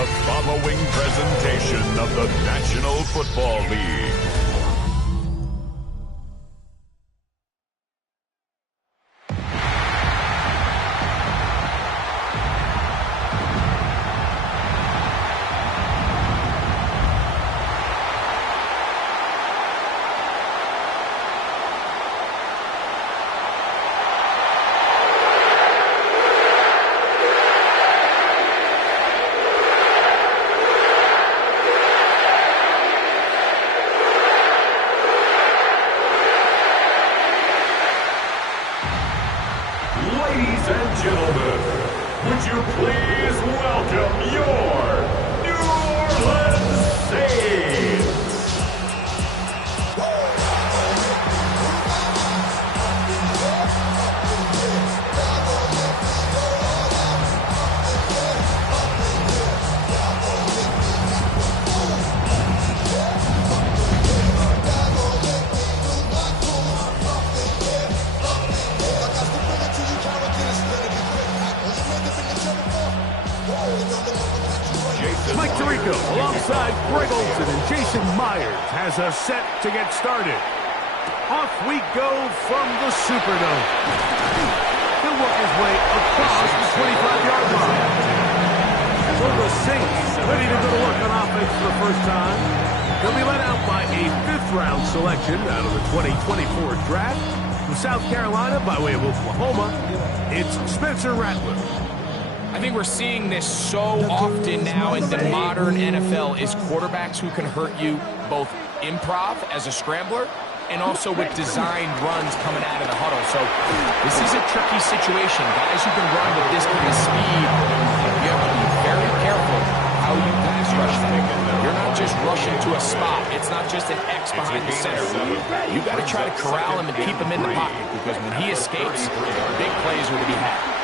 the following presentation of the National Football League. Ladies and gentlemen, would you please welcome your New Orleans Saints? Mike Tirico, alongside Greg Olsen and Jason Myers, has us set to get started. Off we go from the Superdome. He'll work his way across the 25-yard line. So the Saints ready to go to work on offense for the first time. They'll be led out by a fifth-round selection out of the 2024 draft. From South Carolina, by way of Oklahoma, it's Spencer Rattler. I think we're seeing this so often now in the modern NFL is quarterbacks who can hurt you both improv as a scrambler and also with designed runs coming out of the huddle. So this is a tricky situation. Guys who can run with this kind of speed, you have to be very careful how you pass rush them. You're not just rushing to a spot. It's not just an X behind the center. You got to try to corral him and keep him in the pocket because when he escapes, big plays are to be had.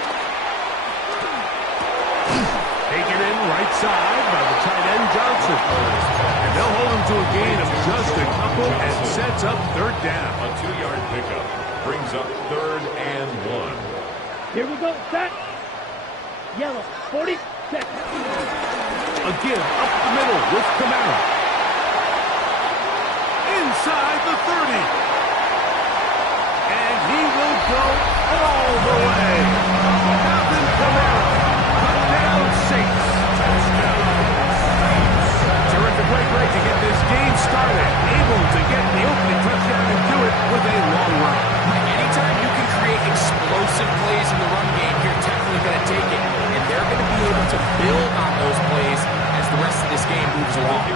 Taken in right side by the tight end Johnson. And they'll hold him to a gain of just a couple and sets up third down. A 2-yard pickup brings up 3rd and 1. Here we go, set. Yellow, 40 seconds. Again, up the middle with Kamara. Inside the 30. And he will go all the way. Alvin Kamara. Saints. Terrific way, Greg, to get this game started. Able to get the opening touchdown and do it with a long run. Anytime you can create explosive plays in the run game, you're definitely going to take it. And they're going to be able to build on those plays as the rest of this game moves along.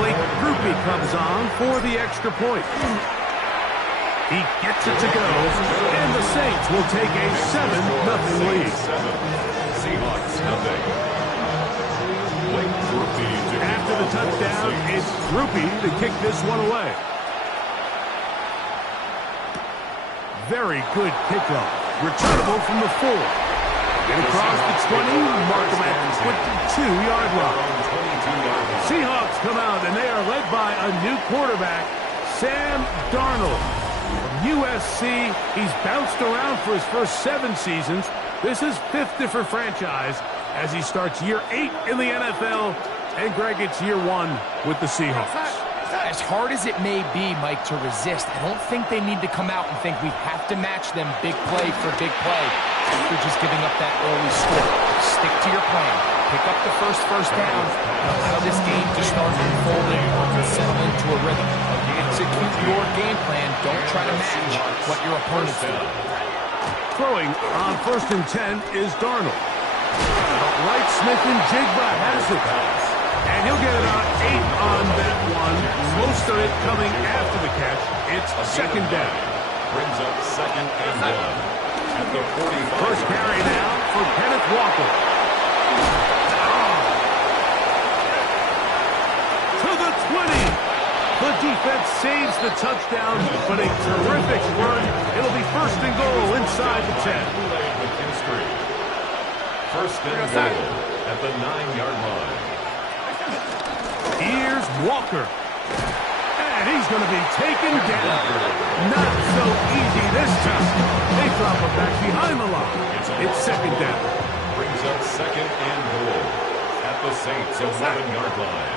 Blake Groupie comes on for the extra point. He gets it to go, and the Saints will take a 7-0 lead. Seahawks nothing. After the touchdown, it's Groupie to kick this one away. Very good kickoff. Returnable from the 4. Get across the 20, mark him at the 22-yard line. Seahawks come out, and they are led by a new quarterback, Sam Darnold. From USC, he's bounced around for his first 7 seasons. This is 5th different franchise as he starts year 8 in the NFL. And Greg, it's year 1 with the Seahawks. As hard as it may be, Mike, to resist, I don't think they need to come out and think we have to match them big play for big play after just giving up that early score. Stick to your plan. Pick up the first down and allow this game to start unfolding and settle into a rhythm. Execute your game plan. Don't try to match what your opponent's doing. Throwing on 1st and 10 is Darnold. Right, Smith and Jigba has it. And he'll get it on 8 on that one. Most of it coming after the catch. It's 2nd down. Brings up 2nd and 1. At the 45. First carry now for Kenneth Walker. To the 20. The defense saves the touchdown, but a terrific run. It'll be 1st and goal inside the 10. 1st and goal at the 9-yard line. Here's Walker. And he's going to be taken down. Not so easy this time. They drop him back behind the line. It's 2nd down. Brings up 2nd and goal at the Saints' 11-yard line.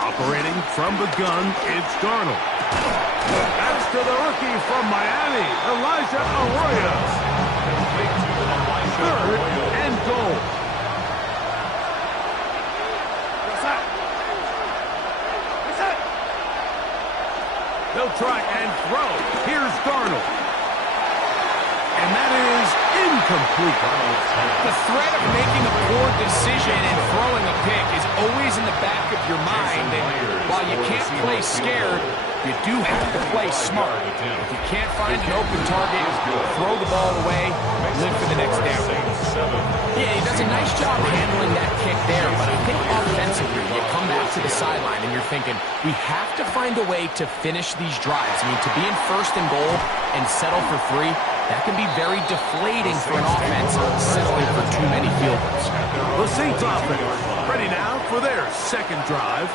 Operating from the gun, it's Darnold. That's to the rookie from Miami, Elijah Arroyo. Third and goal. They'll try and throw. Here's Darnold. And that is incomplete. The threat of making a poor decision and throwing a pick is always in the back of your mind. And while you can't play scared, you do have to play smart. If you can't find an open target, throw the ball away, live for the next down. Yeah, he does a nice job handling that kick there, but I think offensively, you come back to the sideline and you're thinking, we have to find a way to finish these drives. I mean, to be in first and goal and settle for 3, that can be very deflating for an offense settling for too many field goals. The Saints offense ready now for their second drive.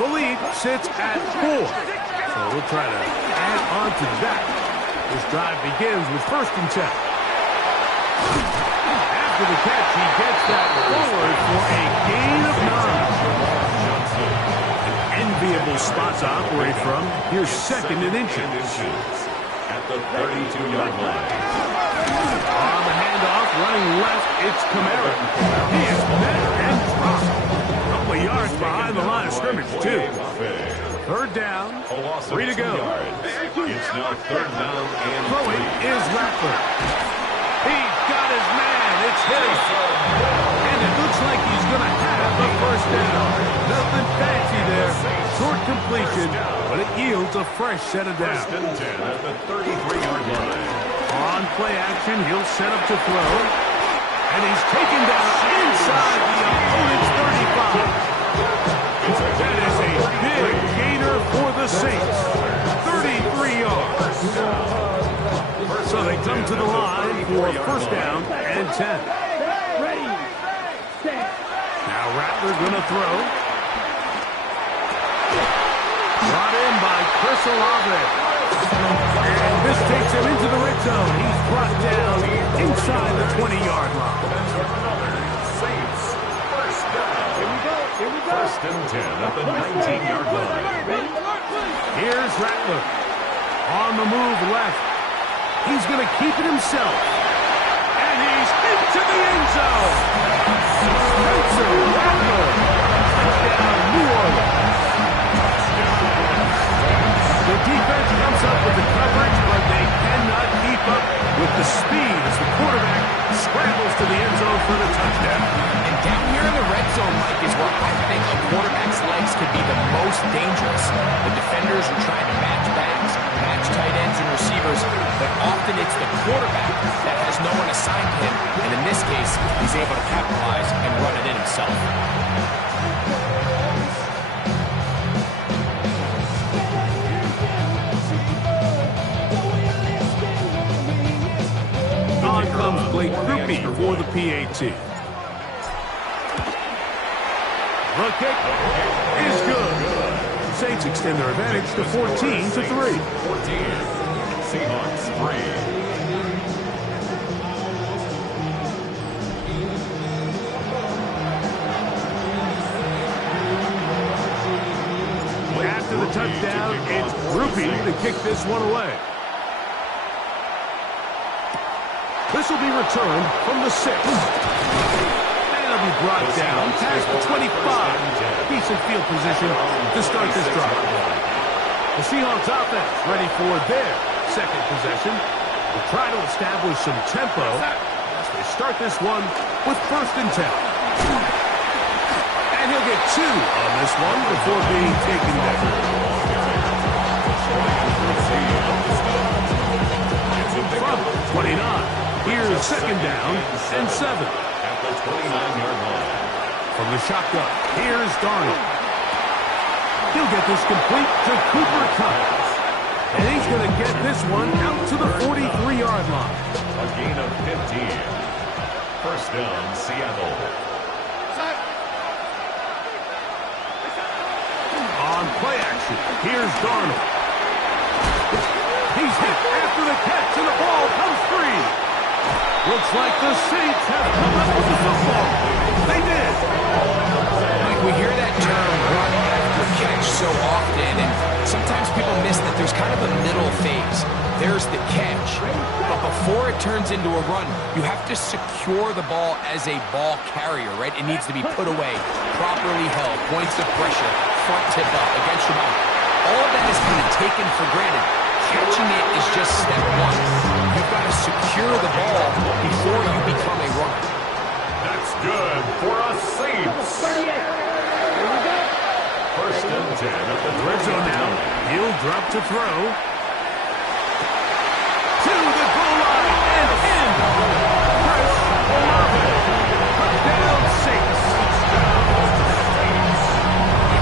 The lead sits at 4. So we'll try to add on to that. This drive begins with 1st and 10. After the catch, he gets that forward for a gain of 9. An enviable spot to operate from. Here's 2nd and inches. At the 32-yard line. On the handoff, running left, it's Kamara. He is met and dropped. A couple of yards behind the line of scrimmage, too. 3rd down, 3 to go. It's now 3rd down and Throwing is Rattler. He's got his man. It's him. And it looks like he's going to have the 1st down. Nothing fancy there. Short completion, but it yields a fresh set of downs. 1st and 10 at the 33-yard line. On play action, he'll set up to throw. And he's taken down inside the opponent's 35. That is a big gainer for the Saints. 33 yards. So they come to the line for 1st down and 10. Now Rattler's going to throw. Brought in by Chris Olave. And this takes him into the red zone. He's brought down inside the 20-yard line. Saints, 1st down. Here we go. 1st and 10 at the 19-yard line. Here's Rattler. On the move left. He's going to keep it himself. And he's into the end zone. Spencer Rattler. Touchdown, New Orleans. The defense comes up with the coverage, but they cannot keep up with the speed as the quarterback scrambles to the end zone for the touchdown. And down here in the red zone, Mike, is where I think a quarterback's legs could be the most dangerous. The defenders are trying to match backs, match tight ends and receivers, but often it's the quarterback that has no one assigned to him, and in this case, he's able to capitalize and run it in himself. On comes Blake Grupe for the PAT. The kick is good. Saints extend their advantage to 14-3. 14. Seahawks 3. After the touchdown, it's Grupe to kick this one away. This will be returned from the 6. And it'll be brought down past the 25. Decent field position to start this drive. The Seahawks offense ready for their 2nd possession. They'll try to establish some tempo as they start this one with 1st and 10. And he'll get 2 on this one before being taken down. From 29. Here's 2nd down and 7. At the 29-yard line. From the shotgun, here's Darnold. He'll get this complete to Cooper Kupp. And he's going to get this one out to the 43-yard line. A gain of 15. 1st down, Seattle. On play action, here's Darnold. He's hit after the catch, and the ball comes free. Looks like the Saints have come up with the football. They did. Mike, we hear that term run after catch so often, and sometimes people miss that there's kind of a middle phase. There's the catch, but before it turns into a run, you have to secure the ball as a ball carrier, right? It needs to be put away, properly held, points of pressure, front tip up, against your body. All of that is kind of taken for granted. Catching it is just step one. You've got to secure the ball before you become a runner. That's good for a Saints. 38. Here we go. First and 10 at the Red zone now. He'll drop to throw. To the goal line and in. Chris Olave. Touchdown Saints.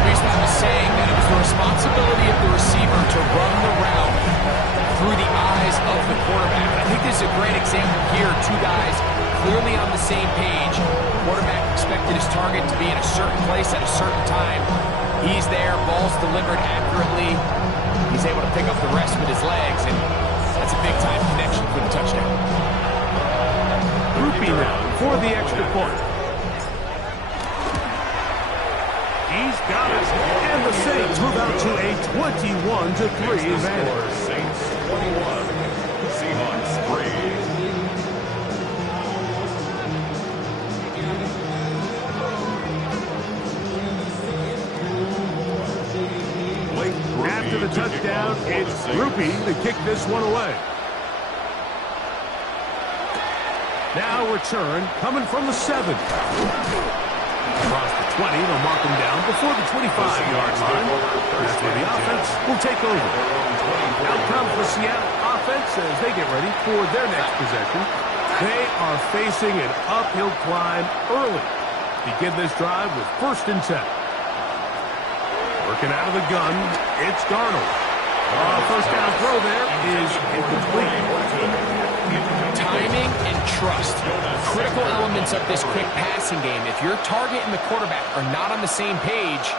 Reese was saying that it was the responsibility of the receiver to run the route through the eyes of the quarterback. I think this is a great example here. Two guys clearly on the same page. Quarterback expected his target to be in a certain place at a certain time. He's there, ball's delivered accurately. He's able to pick up the rest with his legs, and that's a big-time connection for the touchdown. Groupie now for the extra point. He's got it. And the Saints move out to a 21-3 advantage. Saints 21, Seahawks 3. After the touchdown, it's Groupie to kick this one away. Now return coming from the 7. Across the 20, they'll mark him down before the 25-yard line. That's where the offense will take over. Out comes the Seattle offense as they get ready for their next possession. They are facing an uphill climb early. Begin this drive with 1st and 10. Working out of the gun, it's Darnold. First down throw there is incomplete. Timing and trust, critical elements of this quick passing game. If your target and the quarterback are not on the same page,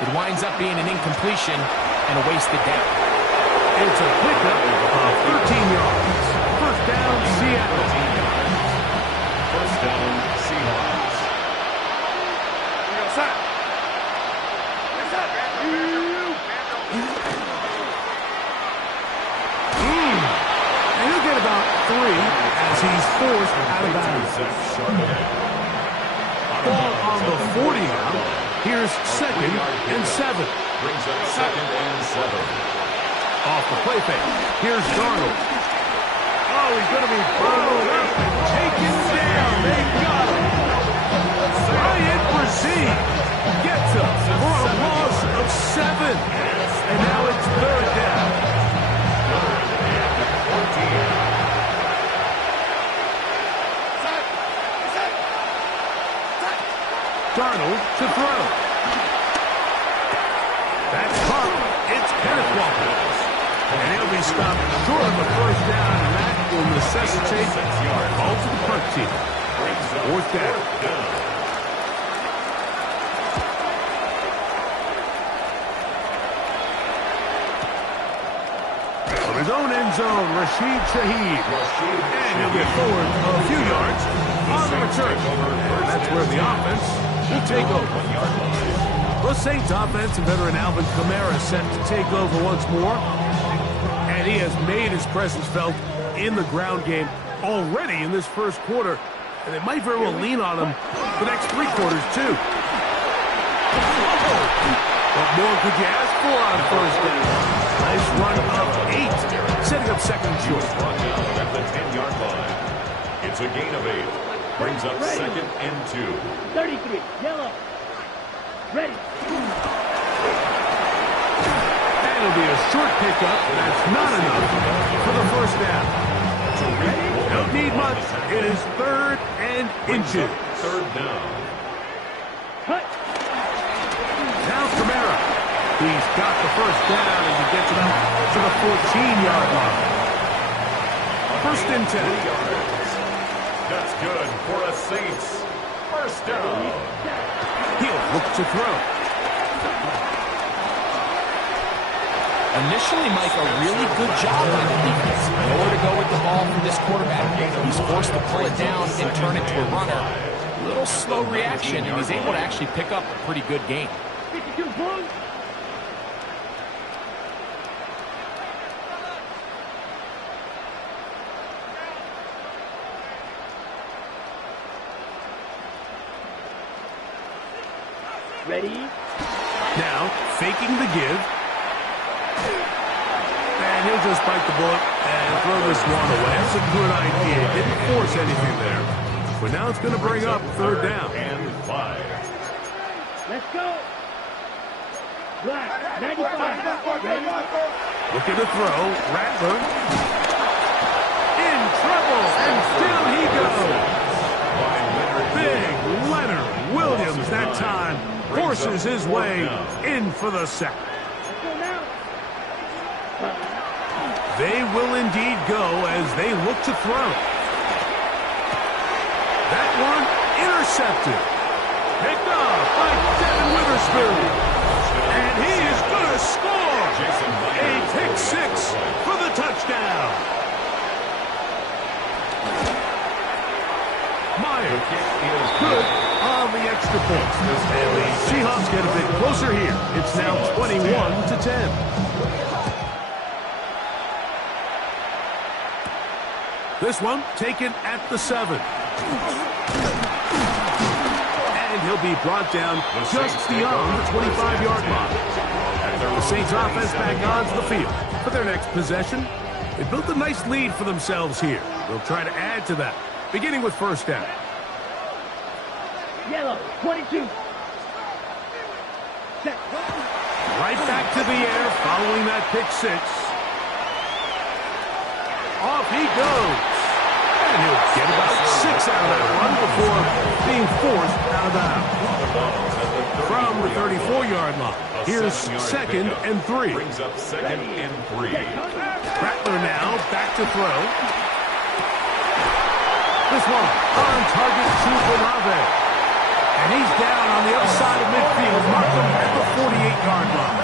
it winds up being an incompletion and a wasted down. It's a pickup of 13 yards. First down, Seattle. First down, Seahawks. And he'll get about 3 as he's forced out of bounds. Ball on the 40 now. Here's 2nd and 7. Brings up 2nd and 7. Off the play fake. Here's Darnold. Oh, he's going to be bottled up and taken down. They got him. Ryan Brzee gets him for a loss of 7. And now it's 3rd down. Darnold to throw. That's caught. It's Kenneth Walker. And he'll be stopped short of the 1st down, and that will necessitate a call to the punt team. 4th down. From his own end zone, Rashid Shaheed. And he'll get forward a few yards on the return. And that's where the offense will take over. The Saints offense and veteran Alvin Kamara set to take over once more. And he has made his presence felt in the ground game already in this first quarter. And they might very well lean on him the next 3 quarters, too. What more could you ask for on 1st down? Nice run of 8, setting up 2nd and short. At the 10-yard line. It's a gain of 8. Brings up 2nd and 2. 33. Yellow. Ready. That'll be a short pickup. That's not enough for the 1st down. Don't need much. It is 3rd and inches. 3rd down. Cut. Now Kamara. He's got the 1st down as he gets it up to the 14-yard line. 1st and 10. That's good for a Saints. 1st down. He'll look to throw. Initially, Mike, a really good job by the defense. Nowhere to go with the ball for this quarterback. He's forced to pull it down and turn it to a runner. A little slow reaction, and he's able to actually pick up a pretty good game. 52 points. Ready? Now, faking the give. And he'll just bite the bullet and throw this one away. That's a good idea. Didn't force anything there. But now it's going to bring up third down. And 5. Let's go. Black, 95. Ready? Looking to throw. Rattler. In trouble. And still he goes. Big Leonard Williams that time forces his way in for the sack. Let's go now. They will indeed go as they look to throw. That one intercepted. Picked off by Devin Witherspoon. And he is going to score. A pick six for the touchdown. Myers good on the extra point. And the Seahawks get a bit closer here. It's now 21-10. This one taken at the 7. And he'll be brought down just beyond the 25-yard line. The Saints offense back onto the field for their next possession. They built a nice lead for themselves here. They'll try to add to that, beginning with first down. Yellow, 22. Set. Right back to the air following that pick six. Off he goes. And he'll get about 6 out of that run before being forced out of bounds. From the 34-yard line, here's 2nd and 3. Brings up 2nd and 3. Rattler now back to throw. This one on target to Olave. And he's down on the other side of midfield, marked him at the 48-yard line.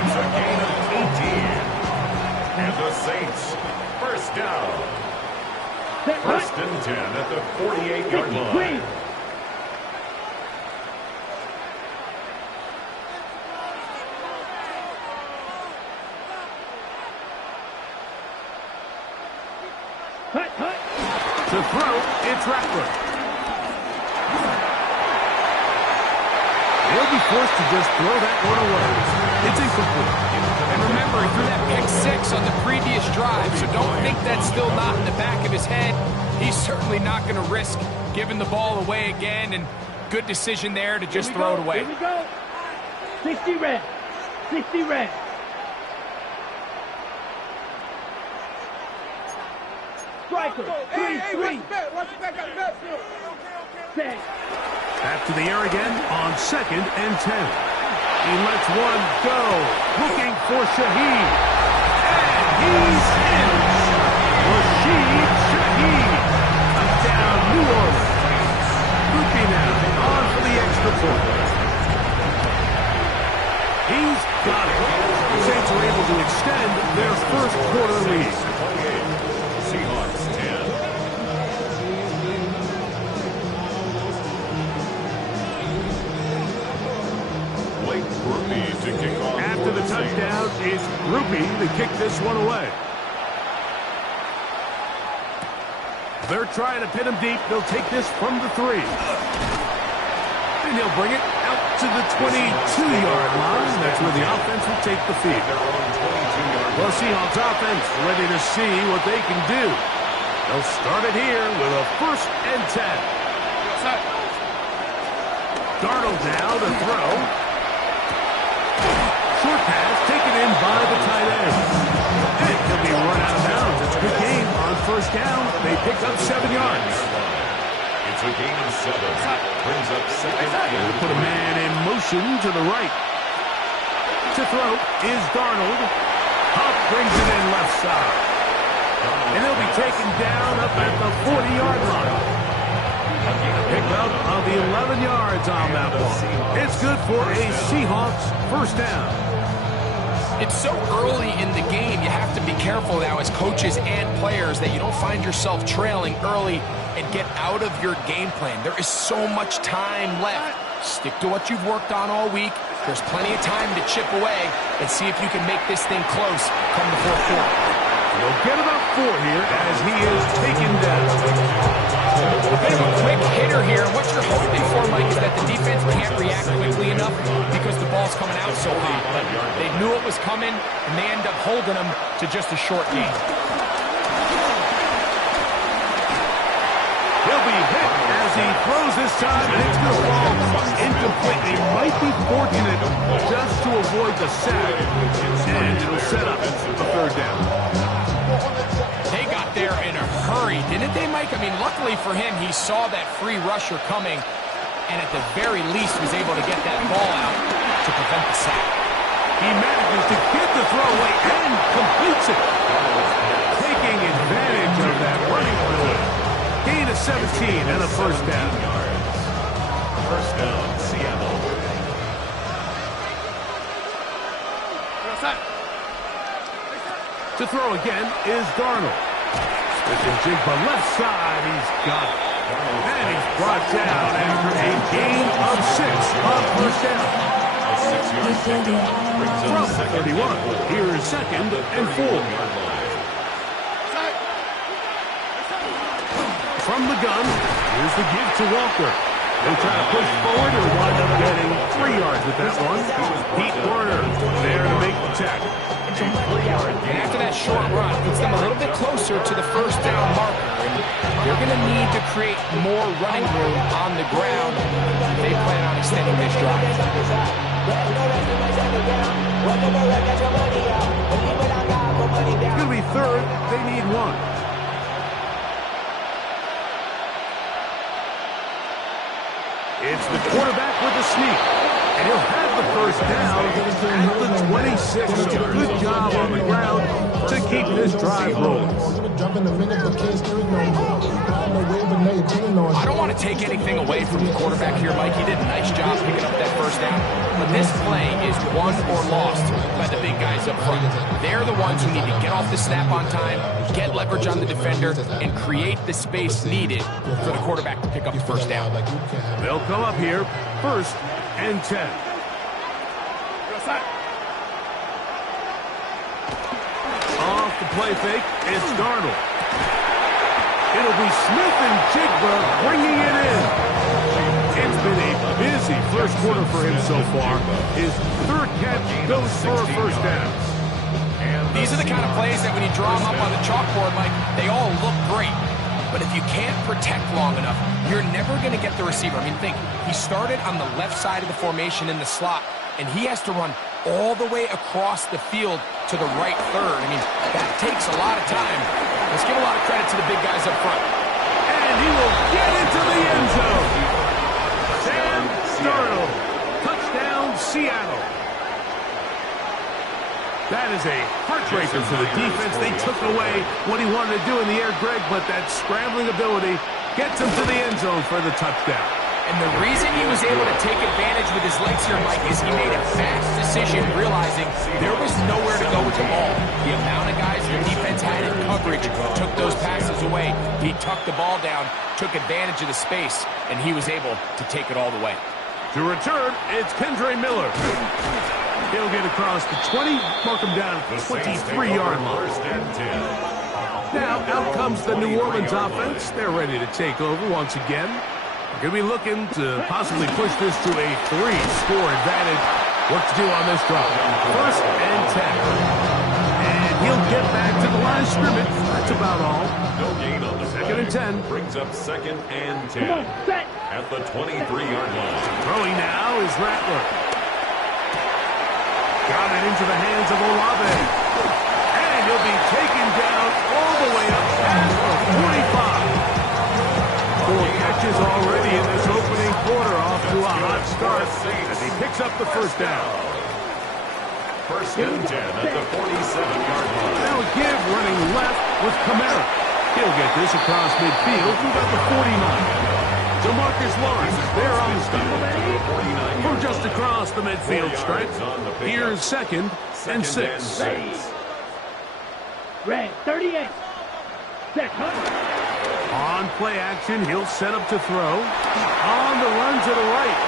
It's a gain of 18. And the Saints, first down. First and 10 at the 48-yard line. To throw, it's Rattler. He'll be forced to just throw that one away. It's incomplete. And remember, he threw that pick six on the previous drive, so don't think that's still not in the back of his head. He's certainly not going to risk giving the ball away again, and good decision there to just throw it away. Here we go. 60 red. 60 red. Striker. 3-3. Set. Back to the air again on 2nd and 10. He lets one go. Looking for Shaheed. And he's in. Rashid Shaheed. Touchdown, New Orleans. Loopy now on for the extra point. He's got it. The Saints are able to extend their first quarter lead. Seahawks 10. To kick off. After the touchdown, it's Groupie to kick this one away. They're trying to pin him deep. They'll take this from the 3. And he'll bring it out to the 22-yard line. That's where the offense will take the field. Well, Seahawks offense ready to see what they can do. They'll start it here with a 1st and 10. Darnold now to throw. Short pass taken in by the tight end. And he'll be run out of bounds. It's a good game on first down. They pick up 7 yards. It's a gain of 7. Brings up 2nd and 3. Put a man in motion to the right. To throw is Darnold. Huff brings it in left side. And he'll be taken down up at the 40-yard line. Pick up of the 11 yards on that one. It's good for a Seahawks first down. It's so early in the game, you have to be careful now as coaches and players that you don't find yourself trailing early and get out of your game plan. There is so much time left. Stick to what you've worked on all week. There's plenty of time to chip away and see if you can make this thing close come the fourth quarter. He'll get about 4 here as he is taken down. A bit of a quick hitter here. What you're hoping for, Mike, is that the defense can't react quickly enough because the ball's coming out so hot. But they knew it was coming, and they end up holding them to just a short game. He'll be hit as he throws this time, and it's going to fall incomplete. He might be fortunate just to avoid the sack, and it'll set up a third down. They got there in a hurry, didn't they, Mike? I mean, luckily for him, he saw that free rusher coming, and at the very least was able to get that ball out to prevent the sack. He manages to get the throw away and completes it. Taking advantage of that running play. Gain of 17 and a first down. First down, Seattle. To throw again is Darnold. Switch and jig, but left side, he's got it. And he's brought down after a gain of 6 on first down. A 6-yard pickup brings up From 31, here is second and 4. From the gun, here's the give to Walker. He'll try to push forward and wind up getting 3 yards with that one. Pete Werner there to make the tackle. And after that short run, puts them a little bit closer to the first down marker. They're going to need to create more running room on the ground if they plan on extending this drive. It's going to be third. They need 1. It's the quarterback with the sneak. And he'll have the first down at the 26. So good job on the ground to keep this drive rolling. I don't want to take anything away from the quarterback here, Mike. He did a nice job picking up that first down. But this play is won or lost by the big guys up front. They're the ones who need to get off the snap on time, get leverage on the defender, and create the space needed for the quarterback to pick up the first down. They'll come up here, first and 10. Off the play fake, it's Darnold. It'll be Smith and Jigba bringing it in. It's been a busy first quarter for him so far. His third catch goes for a first down. These are the kind of plays that when you draw them up on the chalkboard, Mike, they all look great. But if you can't protect long enough, you're never going to get the receiver. I mean, think, he started on the left side of the formation in the slot, and he has to run all the way across the field to the right third. I mean, that takes a lot of time. Let's give a lot of credit to the big guys up front. And he will get into the end zone. Sam Darnold. Touchdown, Seattle. That is a heartbreaker for the defense. They took away what he wanted to do in the air, Greg, but that scrambling ability gets him to the end zone for the touchdown. And the reason he was able to take advantage with his legs here, Mike, is he made a fast decision realizing there was nowhere to go with the ball. The amount of guys the defense had in coverage took those passes away. He tucked the ball down, took advantage of the space, and he was able to take it all the way. To return, it's Kendre Miller. He'll get across the 20, mark him down at the 23-yard line. Now, out comes the New Orleans offense. They're ready to take over once again. Going to be looking to possibly push this to a 3-score advantage. What to do on this drive? First and 10. And he'll get back to the line of scrimmage. That's about all. No gain on the Second and 10. Brings up second and 10 at the 23-yard line. Throwing now is Rattler. Got it into the hands of Olave. And he'll be taken down all the way up past the 45. 4 catches already in this opening quarter, off to a hot start as he picks up the first down. First and 10 at the 47-yard line. Now a give running left with Kamara. He'll get this across midfield to about the 49. DeMarcus Lawrence is there on the stop. From just across the midfield stripe, here's 2nd and 6. Red, 38. Set, huh? On play action, he'll set up to throw. On the run to the right.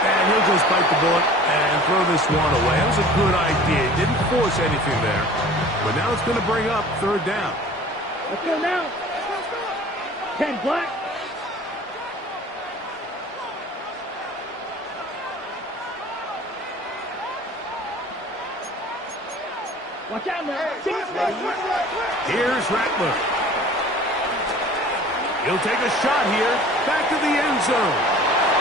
And he'll just bite the bullet and throw this one away. That was a good idea. Didn't force anything there. But now it's going to bring up 3rd down. Let's go now. 10 black. Watch out now. Here's Rattler. He'll take a shot here. Back to the end zone.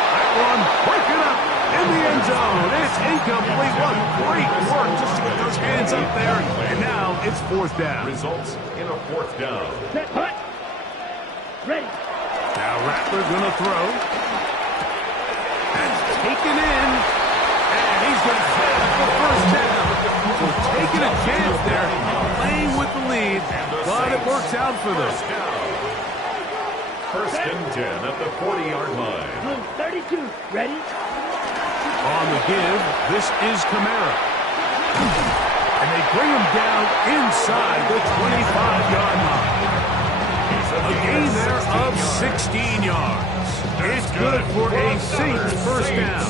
That one, break it up in the end zone. It's incomplete. What great work just to get those hands up there. And now it's 4th down. Results in a 4th down. Set, hut. Ready. Now Rattler gonna throw. That's taken in. And he's gonna have the 1st down. So taking a chance there, playing with the lead, but it works out for them. 1st and 10 at the 40-yard line. Blue, 32. Ready. On the give, this is Kamara. And they bring him down inside the 25-yard line. A gain there of 16 yards. It's good for a Saints 1st down.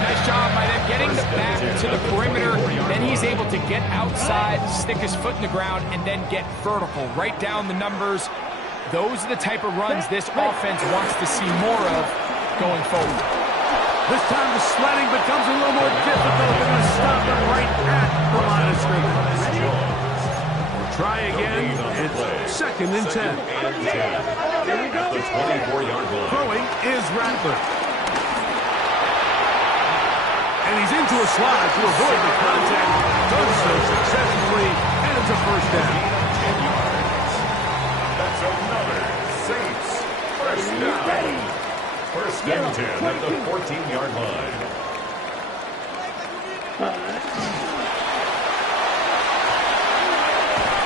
Nice job by them getting the back to the perimeter. Then he's able to get outside, stick his foot in the ground, and then get vertical. Right down the numbers. Those are the type of runs this offense wants to see more of going forward. This time the sledding becomes a little more difficult. They're going to stop it right at the line of scrimmage. We'll try again. It's 2nd and 10. The 24-yard line. Throwing is Rattler. And he's into a slide to avoid the contact. Does so successfully, and it's a 1st down. 10 yards. That's another Saints 1st down. 1st and 10 at the 14-yard line.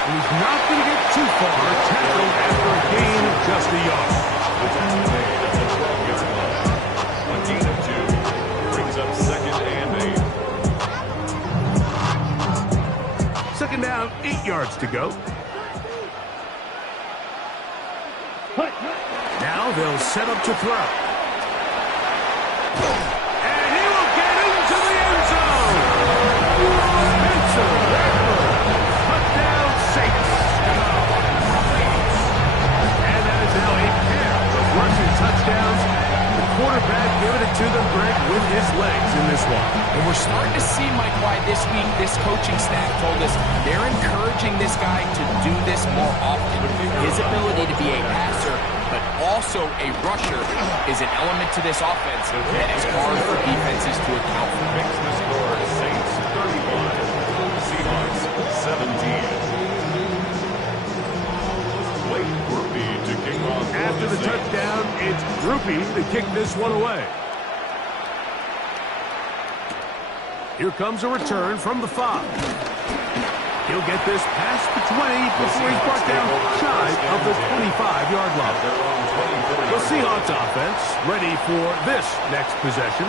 He's not going to get too far. Tackled after a gain of just a yard. The tackle made at the 12-yard line. A gain of 2 brings up 2nd and 8. 2nd down, 8 yards to go. Now they'll set up to throw. And he will get into the end zone. Spencer Rattler. Touchdown Saints. And that is now a pair of rushing touchdowns. The quarterback giving it to them, Greg, with his legs in this one. And we're starting to see, Mike, why this week this coaching staff told us they're encouraging this guy to do this more often. His ability to be a passer, but also a rusher, is an element to this offense that is hard for defenses to account for. Makes the score Saints 31, Seahawks 17. Blake Groupie to kick off. After the touchdown, it's Groupie to kick this one away. Here comes a return from the 5. He'll get this past the 20 before he's brought down shy of the 25-yard line. The Seahawks offense ready for this next possession.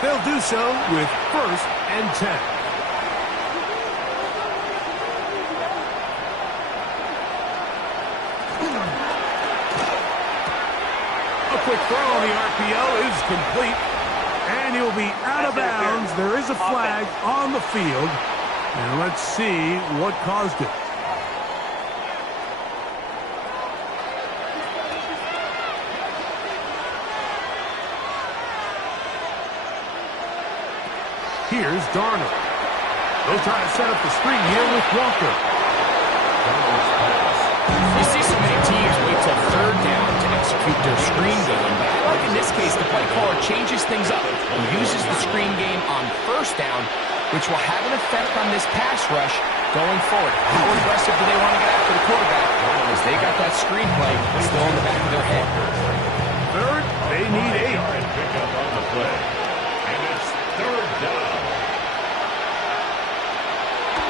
They'll do so with 1st and 10. A quick throw on the RPO is complete. And he'll be out of bounds. There is a flag on the field. And let's see what caused it. Here's Darnold. They'll try to set up the screen here with Walker. You see so many teams wait till 3rd down to execute their screen game. But in this case, the play caller changes things up and uses the screen game on 1st down, which will have an effect on this pass rush going forward. How aggressive do they want to get after the quarterback? Because they got that screen play still in the back of their head. 3rd, they need 8. Pick up on the play. And it's 3rd down.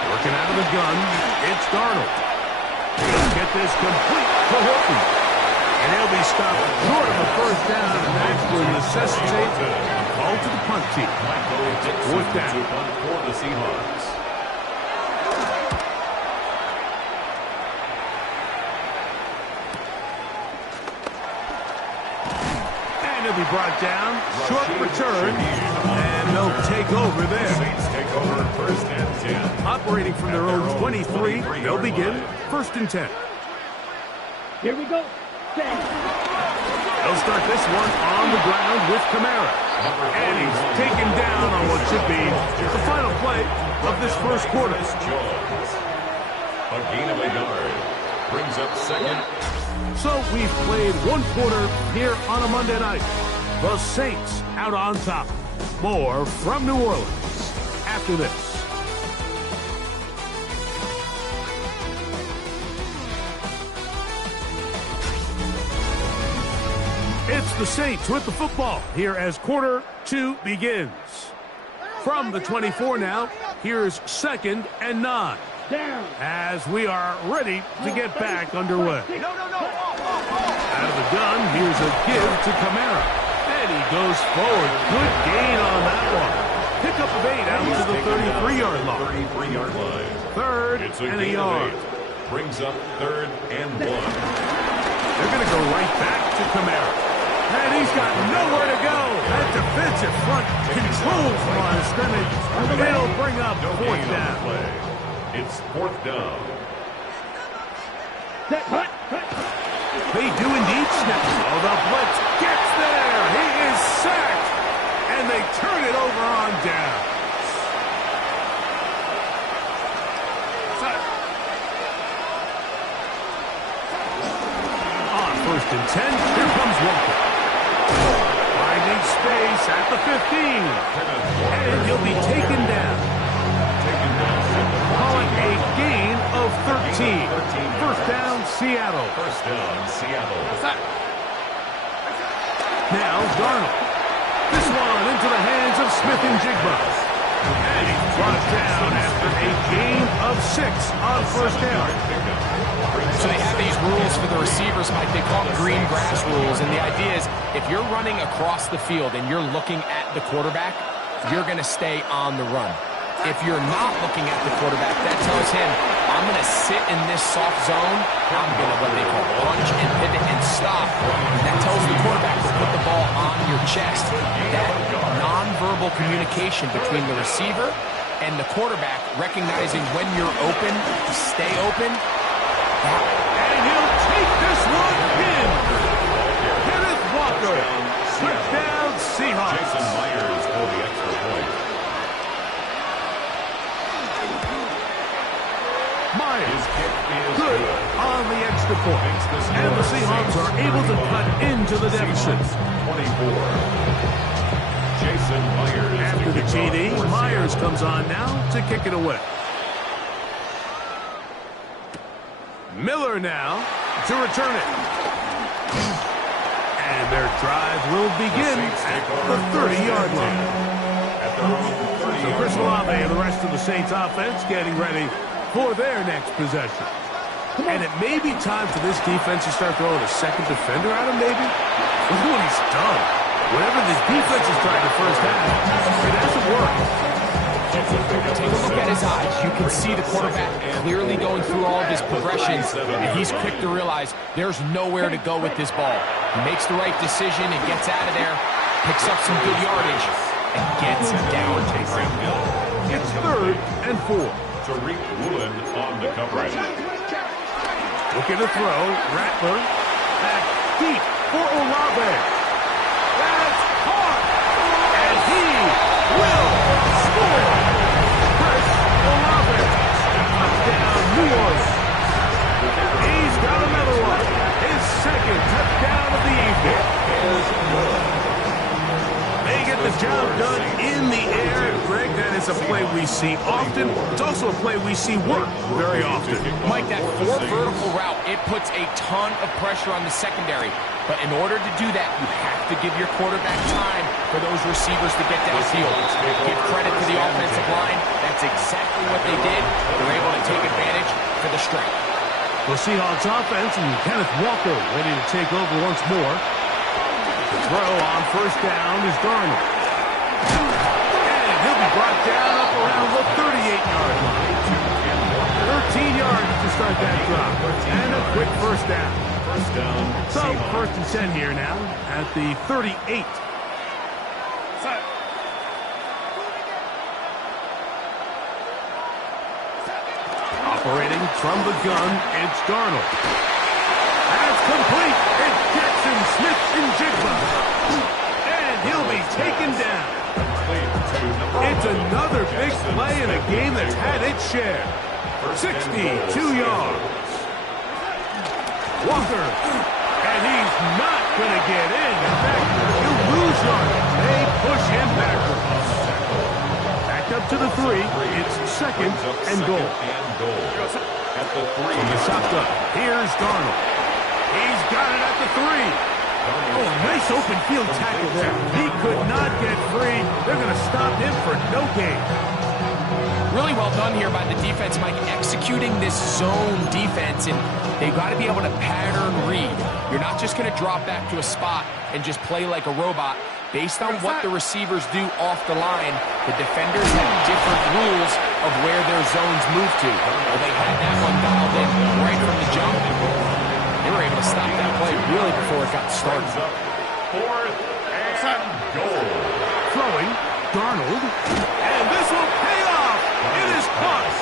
Working out of the gun, it's Darnold. He'll get this complete to Horton. And they'll be stopped short of a first down, and that will necessitate a call to the punt team. Fourth down. For the Seahawks. And he'll be brought down. Short return. And they'll take over there. Saints take over first and 10. Operating from their own 23, they'll begin first and 10. Here we go. They'll start this one on the ground with Kamara. And he's taken down on what should be the final play of this first quarter. Jones. A gain of a yard. Brings up second. So we've played one quarter here on a Monday night. The Saints out on top. More from New Orleans after this. It's the Saints with the football here as quarter two begins. From the 24 now, here's second and 9. Down. As we are ready to get back underway. Out of the gun, here's a give to Kamara. And he goes forward. Good gain on that one. Pick up of 8 out to the 33-yard line. 33-yard line. Third It's and a gain of yard. 8. Brings up third and 1. They're going to go right back to Kamara. And he's got nowhere to go. That defensive front controls the line of scrimmage. They'll bring up fourth down. It's fourth down. They do indeed snap. Oh, the blitz gets there. He is sacked. And they turn it over on down. On first and 10, here comes Walker. Finding space at the 15. And he'll be taken down. Calling a gain of 13. First down, Seattle. First down, Seattle. Now, Darnold. This one into the hands of Smith and Jigba. And he's brought down after a gain of 6 on first down. So they have these rules for the receivers, Mike. They call them green grass rules. And the idea is if you're running across the field and you're looking at the quarterback, you're going to stay on the run. If you're not looking at the quarterback, that tells him, I'm going to sit in this soft zone. I'm going to, what they call, punch and pivot and stop. That tells the quarterback to put the ball on your chest. That nonverbal communication between the receiver and the quarterback, recognizing when you're open, stay open. And he'll take this one in. Kenneth Walker. Touchdown, Seahawks. Jason Myers for the extra point. Myers, good on the extra point. And the Seahawks are able to cut into the deficit. 24. Jason Myers. After the TD, Myers comes on now to kick it away. Miller now to return it. And their drive will begin at the 30-yard line. So Chris Olave and the rest of the Saints offense getting ready for their next possession. And it may be time for this defense to start throwing a second defender at him, maybe. Look what he's done. Whatever this defense has tried the first half, it hasn't worked. Take a look at his eyes. You can see the quarterback clearly going through all of his progressions, and he's quick to realize there's nowhere to go with this ball. He makes the right decision and gets out of there, picks up some good yardage, and gets down to the ground. It's third and 4. Tariq Woolen on the coverage. Looking to throw. Rattler back deep for Olave. That's caught. And he will score. Chris Olave. Touchdown, New Orleans. He's got another one. His second touchdown of the evening. They get the job done in the air. Greg, that is a play we see often. It's also a play we see work very often. Mike, that 4 vertical route, it puts a ton of pressure on the secondary. But in order to do that, you have to give your quarterback time for those receivers to get downfield. Give credit to the offensive line. That's exactly what they did. They're able to take advantage for the strength. The Seahawks offense and Kenneth Walker ready to take over once more. The throw on first down is Darnold. And he'll be brought down up around the 38-yard line. 13 yards to start that drop. And a quick first down. So first and 10 here now at the 38. Operating from the gun, it's Darnold. That's complete. It's Jackson Smith-Njigba. And he'll be taken down. It's another big play in a game that's had its share. 62 yards. Walker. And he's not going to get in. In fact, he'll lose yards. They push him backwards. Back up to the 3. It's second and goal. At the 3. From the shotgun, here's Darnold. He's got it at the 3. Oh, nice open field tackle there. He could not get free. They're going to stop him for no gain. Really well done here by the defense, Mike, executing this zone defense, and they've got to be able to pattern read. You're not just going to drop back to a spot and just play like a robot. Based on what the receivers do off the line, the defenders have different rules of where their zones move to. Well, they had that one dialed in right from the jump. They were able to stop that play really before it got started. Fourth and goal. Throwing, Darnold. And this will pay off. It is caught.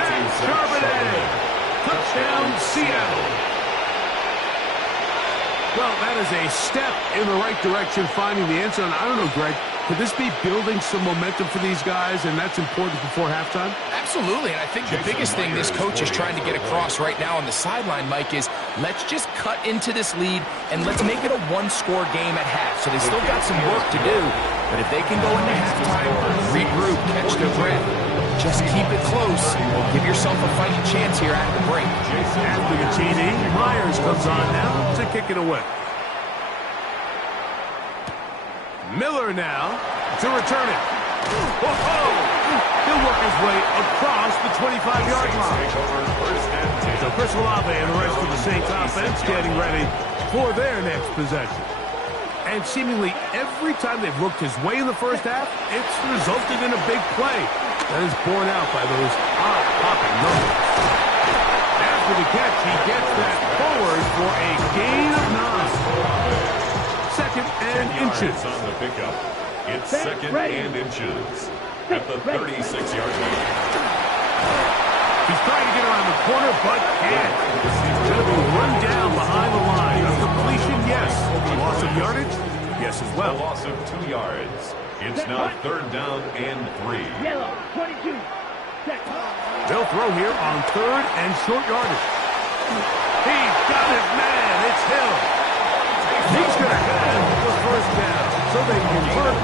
Zach Charbonnet. Touchdown, Seattle. Well, that is a step in the right direction, finding the end zone. I don't know, Greg, could this be building some momentum for these guys, and that's important before halftime? Absolutely, and I think the biggest thing this coach is trying to get across right now on the sideline, Mike, is let's just cut into this lead, and let's make it a one-score game at half. So they still got some work to do, but if they can go into halftime, regroup, catch their breath, just keep it close, give yourself a fighting chance here after the break. After the TD, Myers comes on now to kick it away. Miller now to return it. Whoa! He'll work his way across the 25-yard line. So Chris Olave and the rest of the Saints offense getting ready for their next possession. And seemingly every time they've looked his way in the first half, it's resulted in a big play. That is borne out by those eye-popping numbers. After the catch, he gets that forward for a gain of 9. Second and inches. On the pickup. It's second and inches at the 36-yard line. He's trying to get around the corner, but can't. He's going to be run down behind the line. A completion, yes. Loss of yardage, yes as well. A loss of 2 yards. It's now third down and 3. Yellow, 22. They'll throw here on third and short yardage. He's got his man. It's Hill. He's going to have the first down. So they convert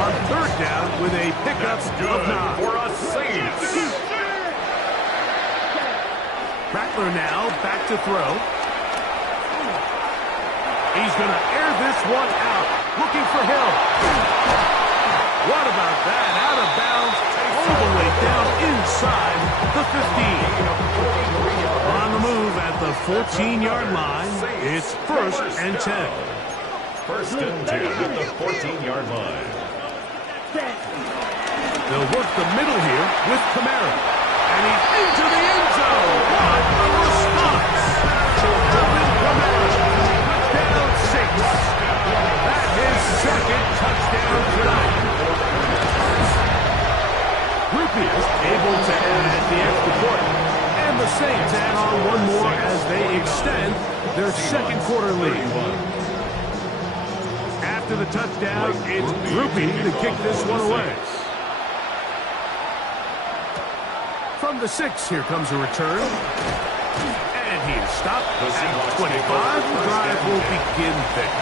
on third down with a pickup of 9. For a Saints. Rattler now back to throw. He's going to air this one out. Looking for Hill. What about that? Out of bounds, all the way down inside the 15. On the move at the 14-yard line, it's first and 10. First and 10 at the 14-yard line. They'll work the middle here with Kamara. And he's into the end zone. What a response to Alvin Kamara. Touchdown 6. That's his second touchdown tonight. Rupias able to add the extra point. And the Saints add on one more as they extend their second quarter lead. After the touchdown, it's Rupi to kick this one away. From the 6, here comes a return. And he is stopped at 25. The drive will begin there.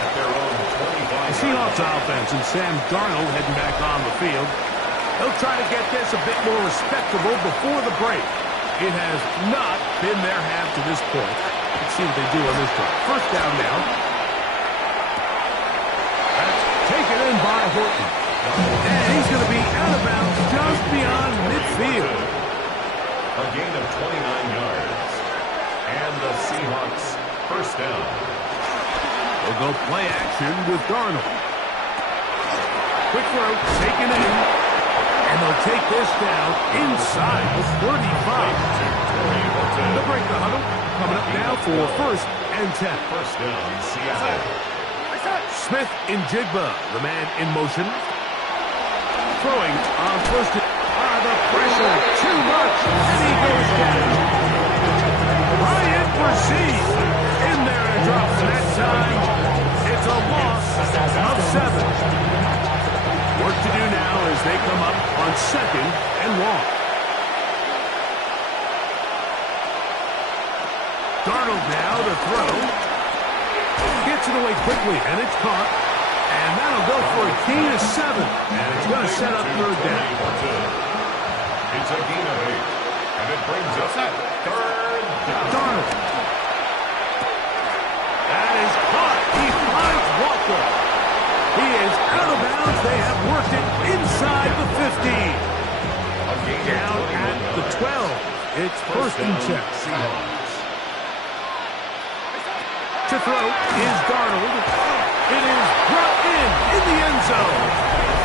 The Seahawks offense and Sam Darnold heading back on the field. They'll try to get this a bit more respectable before the break. It has not been their half to this point. Let's see what they do on this drive. First down now. That's taken in by Horton. And he's going to be out of bounds just beyond midfield. A gain of 29 yards. And First down. They'll go play action with Darnold. Quick throw, taken in. And they'll take this down inside the 35. They'll break the huddle. Coming up now for first and 10. First down, Seattle. Smith in Jigba, the man in motion. Throwing on first. The pressure, too much, and he goes down. Ryan proceeds. In there and drops that time. It's a loss of 7. Work to do now as they come up on 2nd and long. Darnold now to throw. Gets it away quickly, and it's caught. And that'll go for a gain of 7. And it's going to set up third down. It's a gain of 8. And it brings us third down. Darnold. That is caught. He finds Walker. He is out of bounds. They have worked it inside the 15. Down at the 12. It's first and 10. To throw is Darnold. It is brought in the end zone.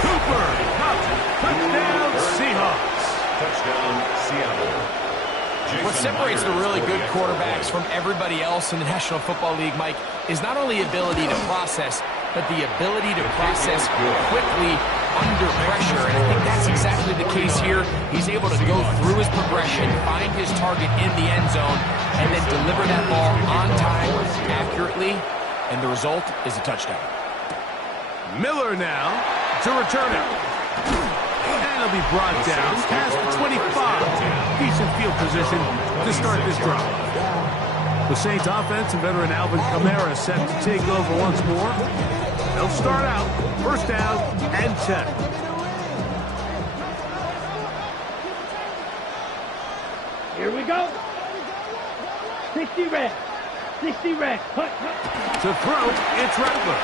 Cooper Kupp. Touchdown Seahawks. Touchdown Seattle. What separates the really good quarterbacks from everybody else in the National Football League, Mike, is not only ability to process, but the ability to process quickly under pressure. And I think that's exactly the case here. He's able to go through his progression, find his target in the end zone, and then deliver that ball on time, accurately, and the result is a touchdown. Miller now to return it. And he'll be brought down past the 25. Decent field position to start this drive. The Saints offense and veteran Alvin Kamara set to take over once more. They'll start out first down and 10. Here we go. 60 red. 60 red. Hut. To throw, it's Rattler.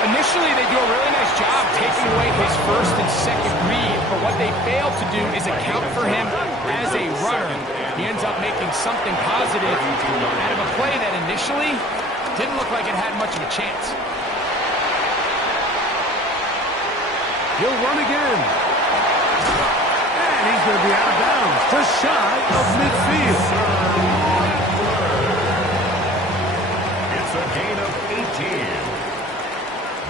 Initially, they do a really nice job taking away his first and second read, but what they fail to do is account for him as a runner. He ends up making something positive out of a play that initially didn't look like it had much of a chance. He'll run again. And he's going to be out of bounds, just shy of midfield. It's a gain of 18.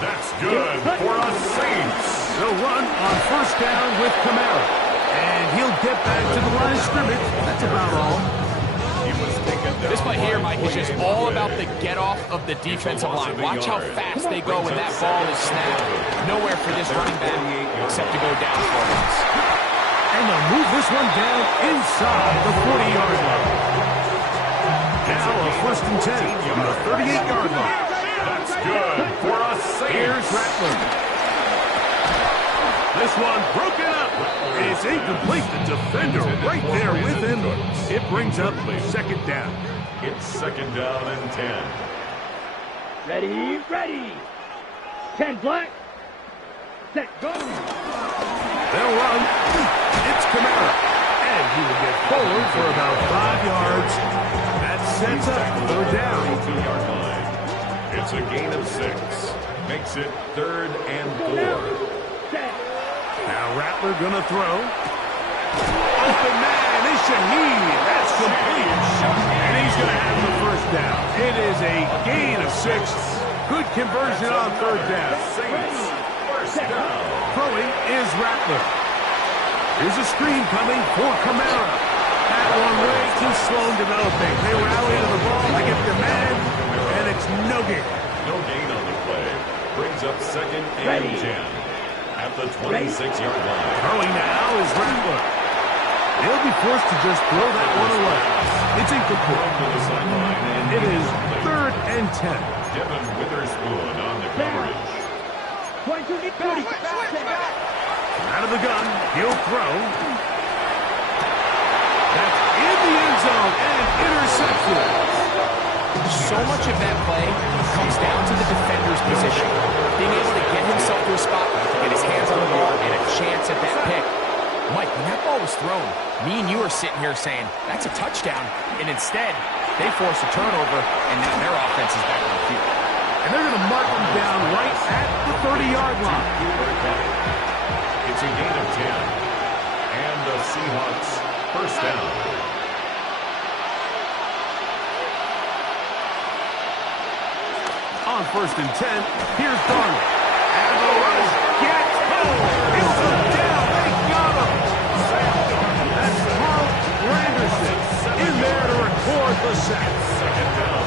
That's good for us Saints. They'll run on first down with Kamara. And he'll get back to the line of scrimmage. That's about all. This play here, Mike, is just all about the get-off of the defensive line. Watch how fast they go when that ball is snapped. Nowhere for this running back except to go down for once. And they'll move this one down inside the 40-yard line. Now a first and 10 from the 38-yard line. That's good for us Saints. Here's Rattler. This one broken up. It's incomplete. The defender right there with him. It brings up second down. It's second down and 10. Ready. 10 black. Set, go. They'll run. It's Kamara. And he will get forward for about 5 yards. That sets up third down. 2-yard line. It's a gain of 6. Makes it third and 4. Now Rattler gonna throw. Open man is Shaheed. That's complete. And he's gonna have the first down. It is a gain of 6. Good conversion on third down. Saints, first down. Throwing is Rattler. Here's a screen coming for Kamara. That one way too slow in developing. They rally to the ball, they get the man, and it's no gain. No gain on the play. Brings up second and 10. At the 26-yard line. Throwing now is Rattler. He'll be forced to just throw that one away. It's incomplete. To the sideline, and it is third and 10. Devin Witherspoon on the coverage. 20, 30. Out of the gun, he'll throw. That's in the end zone and intercepted. So much of that play comes down to the defender's position. Being able to get himself to a spot, get his hands on the ball, and a chance at that pick. Mike, when that ball was thrown, me and you are sitting here saying, that's a touchdown. And instead, they force a turnover, and now their offense is back on the field. And they're going to mark them down right at the 30-yard line. It's a gain of 10. And the Seahawks first down. On 1st and 10, here's Darnold. And the rush gets home. He'll go down. They got him. That's Carl Granderson in there to record the sack. Second down.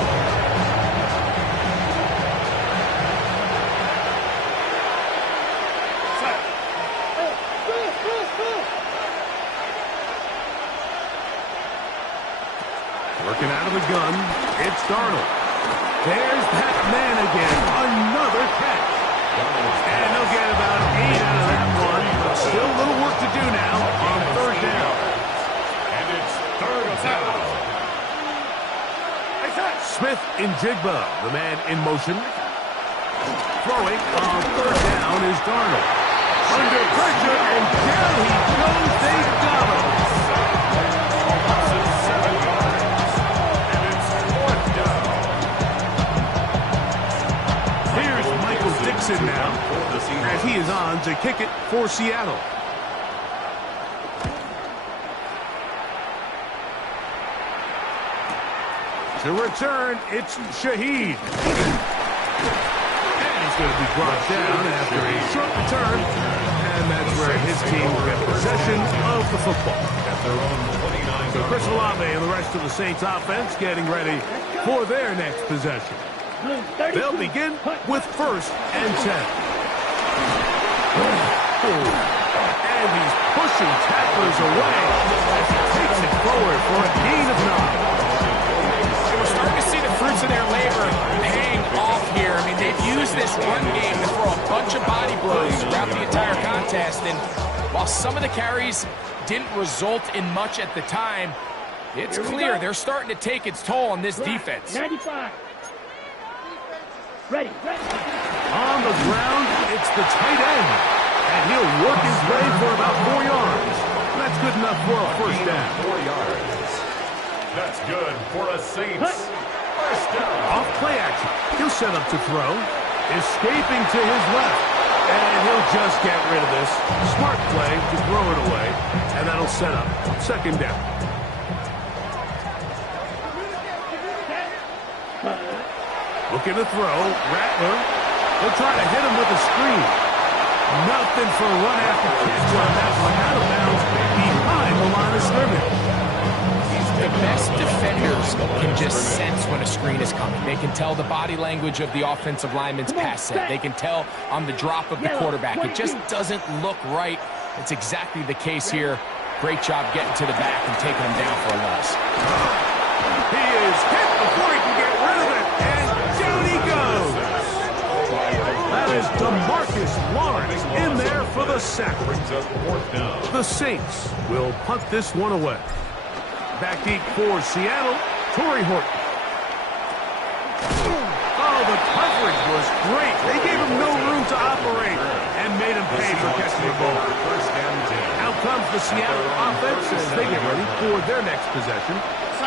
Working out of the gun, it's Darnold. There's that man again. Another catch. And they'll get about 8 out of that one. But still a little work to do now on 3rd down. And it's 3rd down. Smith in Jigba, the man in motion. Throwing on 3rd down is Darnold. Under pressure, and down he goes. They got him. Dixon now, as he is on to kick it for Seattle. To return, it's Shaheed. And he's going to be brought down after a short return. And that's where his team will get possession of the football. At their own 29. So Chris Olave and the rest of the Saints offense getting ready for their next possession. They'll begin with 1st and 10. And he's pushing tacklers away as he takes it forward for a gain of 9. We're starting to see the fruits of their labor paying off here. I mean, they've used this run game to throw a bunch of body blows throughout the entire contest. And while some of the carries didn't result in much at the time, it's clear they're starting to take its toll on this defense. 95. Ready. On the ground, it's the tight end. And he'll work his way for about 4 yards. That's good enough for a 1st down. 4 yards. That's good for a Saints. 1st down. Off play action. He'll set up to throw. Escaping to his left. And he'll just get rid of this. Smart play to throw it away. And that'll set up 2nd down. Looking to throw. Rattler. They'll try to hit him with a screen. Nothing for a run after catch on that one. Out of bounds behind the line of scrimmage. The best defenders can just sense when a screen is coming. They can tell the body language of the offensive lineman's pass set. They can tell on the drop of the quarterback. It just doesn't look right. It's exactly the case here. Great job getting to the back and taking him down for a loss. He is hit before he can get rid of it. And down he goes. That is DeMarcus Lawrence in there for the sack. The Saints will punt this one away. Back deep for Seattle, Torrey Horton. Oh, the coverage was great. They gave him no room to operate and made him pay for catching the ball. Out comes the Seattle offense as they get ready for their next possession.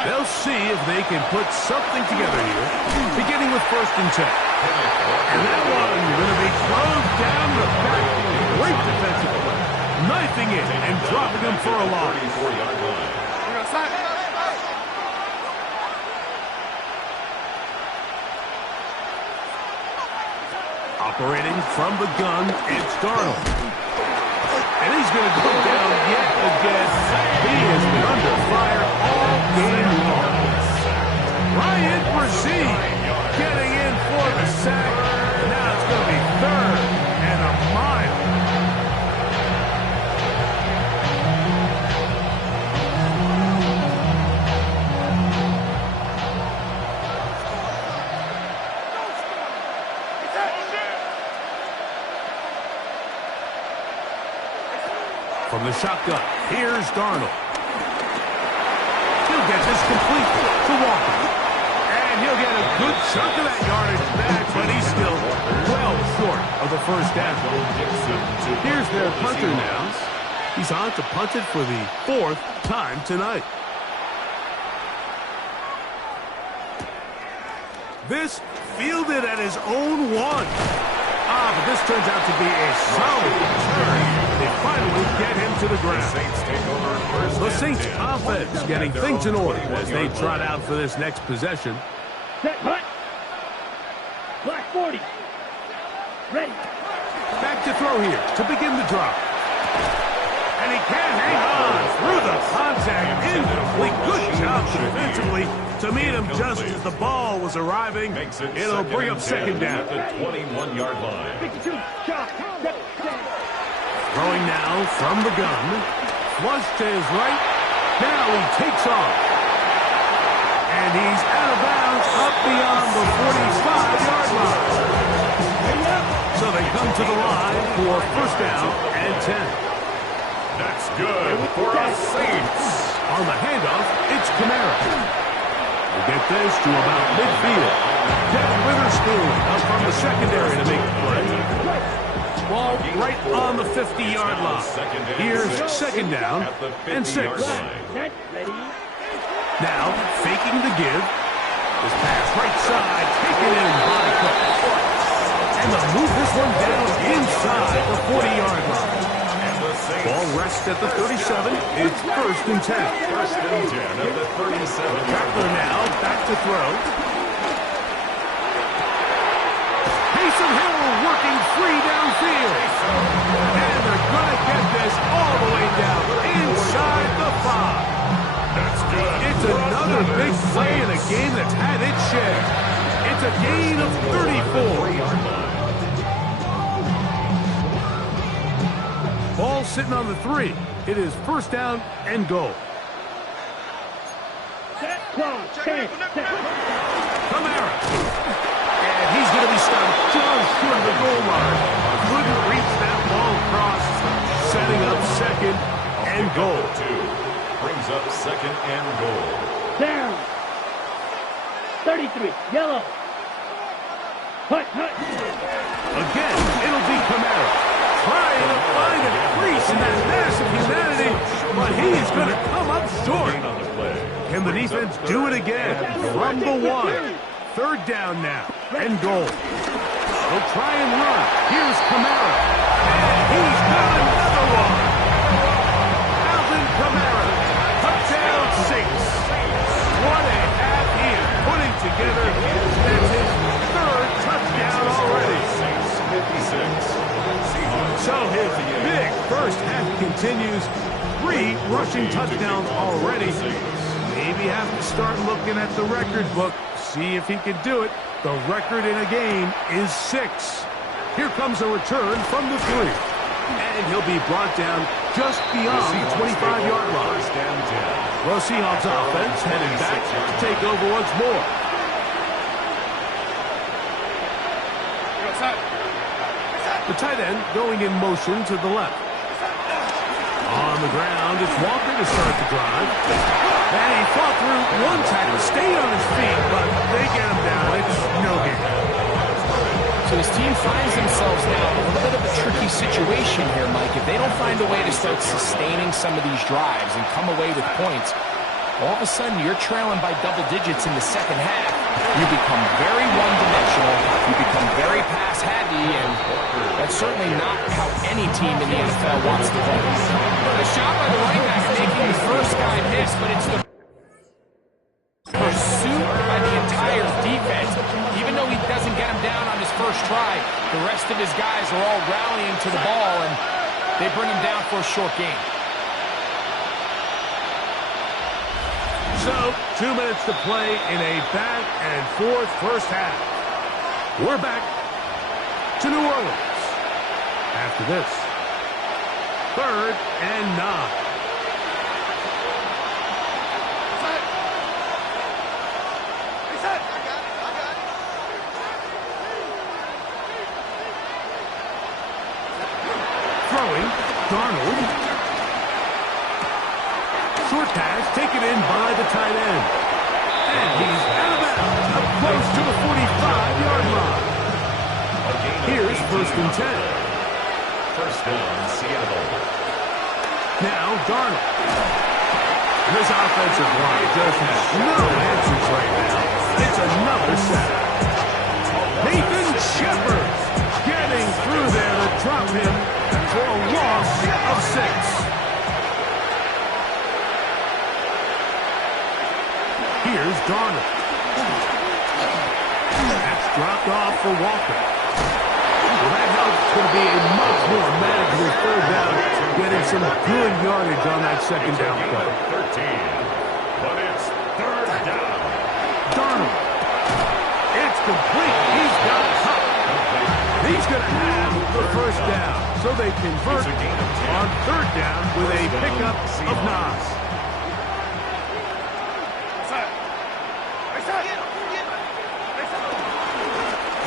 They'll see if they can put something together here, beginning with 1st and 10. And that one going to be closed down the back. Great defensive play. Knifing it and dropping him for a loss. Operating from the gun, it's Darnold. And he's going to go down yet again. He has been under fire all game long. Ryan Brzee getting in for the sack. Now it's going to be 3rd and a mile. From the shotgun, here's Darnold. He'll get this complete to Walker. And he'll get a good chunk of that yardage back, but he's still well short of the 1st down. Here's their punter now. He's on to punt it for the 4th time tonight. This fielded at his own 1. But this turns out to be a solid return. They finally get him to the ground. The Saints offense getting things in order as they trot out for this next possession. Set, punt. Black 40. Ready. Back to throw here to begin the drop. And he can't hang on through the contact. Incomplete. Good job defensively to meet him just as the ball was arriving. It'll bring up second down. At the 21-yard line. 52. Shot. Throwing now from the gun. Flush to his right. Now he takes off. And he's out of bounds up beyond the 45-yard line. So they come to the line for first down and 10. That's good for the Saints. On the handoff, it's Kamara. We'll get this to about midfield. Devin Witherspoon up from the secondary to make the play. Ball right on the 50-yard line. Here's second down and 6. Now, faking the give. This pass right side, taken in by Cook. And they'll move this one down inside the 40-yard line. Ball rests at the 37. It's first and 10. First and 10 at the 37. Cutler now back to throw. Taysom Hill working free downfield. And they're going to get this all the way down inside the 5. That's good. It's another big play in a game that's had its share. It's a gain of 34. Ball sitting on the 3. It is first down and goal. Kamara. And he's going to be stopped just short of the goal line. Couldn't reach that ball across. Setting up second and goal. 2. Brings up second and goal. Down. 33. Yellow. Hut. Again, it'll be Kamara. Trying to find a crease in that massive humanity, but he's going to come up short. Can the defense do it again from the 1? Third down now, and goal. They'll try and run. Here's Kamara. And he's got another one. Alvin Kamara. Touchdown 6. What a half he is putting together. That's his 3rd touchdown already. 56. So his big first half continues. 3 rushing touchdowns already. Maybe have to start looking at the record book. See if he can do it. The record in a game is 6. Here comes a return from the 3. And he'll be brought down just beyond the 25-yard line. The Seahawks offense headed back to take over once more. The tight end going in motion to the left. On the ground, it's Walker to start the drive. And he fought through one tackle, stayed on his feet, but they get him down. It's no gain. So his team finds themselves now in a little bit of a tricky situation here, Mike. If they don't find a way to start sustaining some of these drives and come away with points, all of a sudden you're trailing by double digits in the second half. You become very one-dimensional. You become very pass-heavy, and that's certainly not how any team in the NFL wants to play. The shot by the running back making the first guy miss, but it's the pursuit by the entire defense. Even though he doesn't get him down on his first try, the rest of his guys are all rallying to the ball, and they bring him down for a short gain. So, 2 minutes to play in a back-and-forth first half. We're back to New Orleans. After this, 3rd and 9. Throwing, Darnold. Short pass taken in by the tight end. And he's out of bounds, up close to the 45-yard line. Here's first and 10. First down, Seattle. Now Darnold. This offensive line just has no answers right now. It's another sack. Nathan Shepard getting through there to drop him for a loss of 6. Here's Darnold. That's dropped off for Walker. Well, that helps going to be a much more manageable third down, getting some good yardage on that second down play. 13, but it's third down. Darnold. It's complete. He's got it covered. He's going to have the first down, so they convert on third down with a pickup of 9.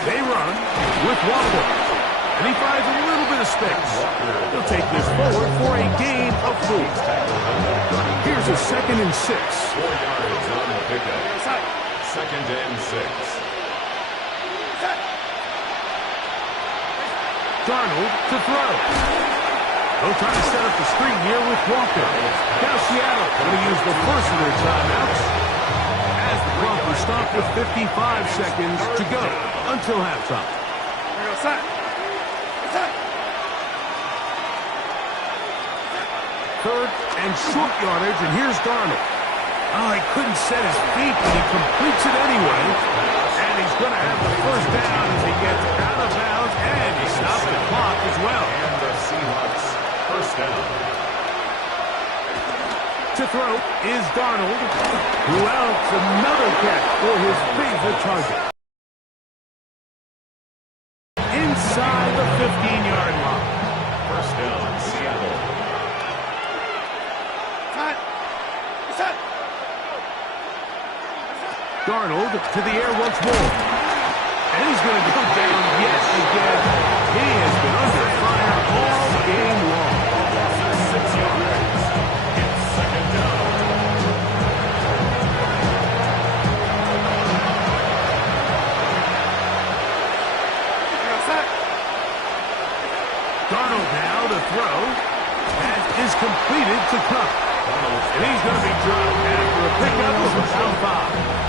They run with Walker, and he finds a little bit of space. He'll take this forward for a gain of 4. Here's a 2nd and 6. 4 yards on the pickup. 2nd and 6. Darnold to throw. They'll try to set up the screen here with Walker. Now Seattle going to use the first of their timeouts as the clock will stop with 55 seconds to go until halftime. Third and short yardage, and here's Darnold. Oh, he couldn't set his feet, but he completes it anyway. And he's going to have the first down as he gets out of bounds, and he stops the clock as well. And the Seahawks first down. To throw is Darnold, who else another catch for his favorite target. Inside the 15-yard line. First down, Seattle. Darnold to the air once more. And he's going to go down yet again. He has been under fire all game long. 6 yards. It's second down. Darnold now to throw. That is completed to Cup. And he's going to be dropped after a pickup of about 5.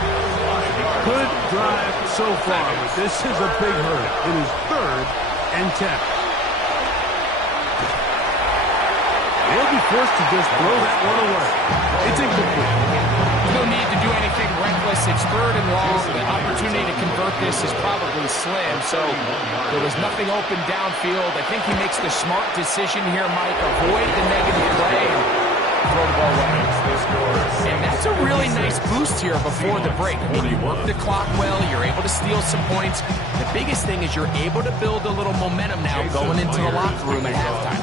Good drive so far, but this is a big hurt. It is 3rd and 10. They'll be forced to just throw that one away. It's incomplete. No need to do anything reckless. It's 3rd and long. The opportunity to convert this is probably slim, so there was nothing open downfield. I think he makes the smart decision here, Mike. Avoid the negative play and throw the ball away. And that's a really nice boost here before the break. I mean, you work the clock well. You're able to steal some points. The biggest thing is you're able to build a little momentum now going into the locker room at halftime.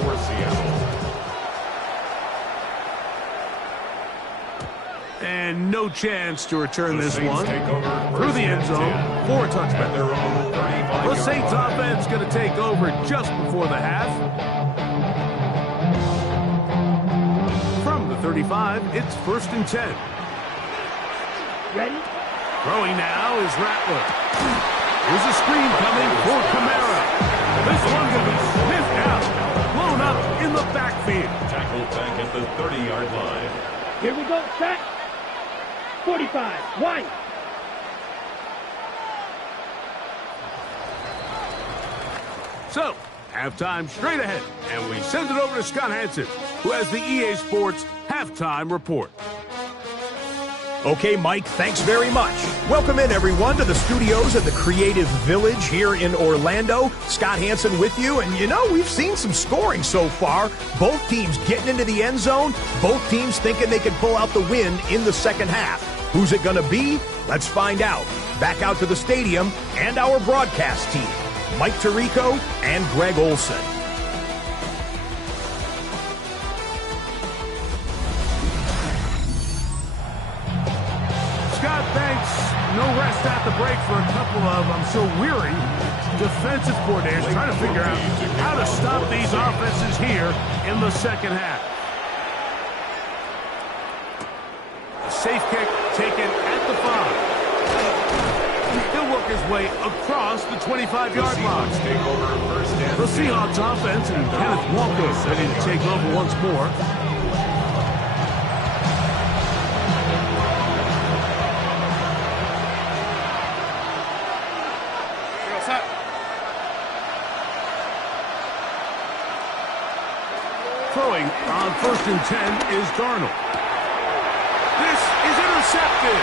And no chance to return this one through the end zone for a touchback. The Saints offense going to take over just before the half. From the 35, it's 1st and 10. Ready? Throwing now is Rattler. Here's a screen coming for Kamara. This one going to be sniffed out, blown up in the backfield. Tackled back at the 30-yard line. Here we go, set. 45, wide. So, halftime straight ahead, and we send it over to Scott Hansen, who has the EA Sports Halftime Report. Okay, Mike, thanks very much. Welcome in, everyone, to the studios at the Creative Village here in Orlando. Scott Hansen with you, and we've seen some scoring so far. Both teams getting into the end zone, both teams thinking they could pull out the win in the second half. Who's it going to be? Let's find out. Back out to the stadium and our broadcast team, Mike Tirico and Greg Olson. Scott, thanks. No rest at the break for a couple of, I'm sure, weary defensive coordinators trying to figure out how to stop these offenses here in the second half. A safe kick taken at the 5. He'll work his way across the 25-yard line. The Seahawks offense and Kenneth Walker ready to take over once more. first and 10 is Darnold. This is intercepted.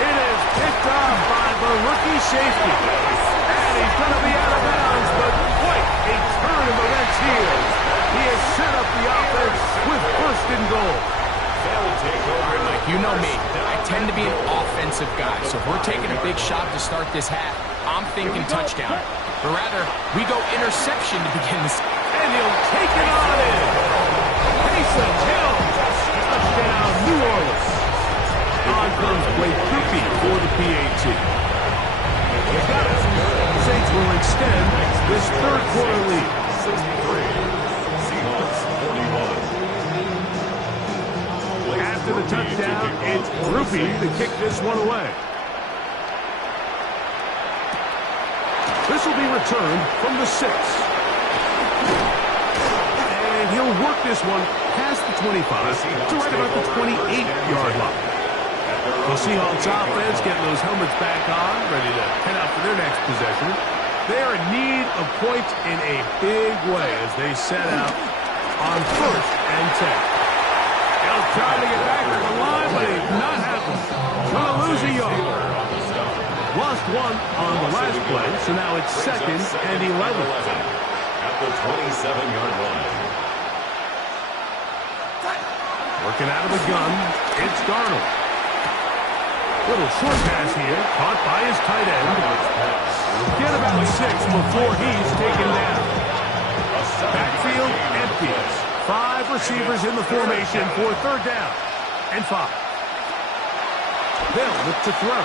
It is picked off by the rookie safety. And he's going to be out of bounds, but quite a turn of events here. He has set up the offense with first and goal. Mike, you know me. I tend to be an offensive guy, so if we're taking a big shot to start this half, I'm thinking touchdown. But rather, we go interception to begin this. And he'll take it on in. Taysom Hill. Touchdown, New Orleans. On comes Blake Kirby for the PAT. He's got it. Saints will extend this third quarter lead. 63. Seahawks 41. After the touchdown, it's Kirby to kick this one away. This will be returned from the 6. And he'll work this one past the 25 to right about the 28-yard line. The Seahawks offense getting those helmets back on, ready to head out for their next possession. They are in need of points in a big way as they set out on first and 10. He'll try to get back to the line, but he's not happening. Going to lose a yard. Lost one on the last play, so now it's second and 11. At the 27-yard line. Working out of the gun, it's Darnold. Little short pass here, caught by his tight end. Get about 6 before he's taken down. Backfield empties. 5 receivers in the formation for third down and 5. They'll look to throw.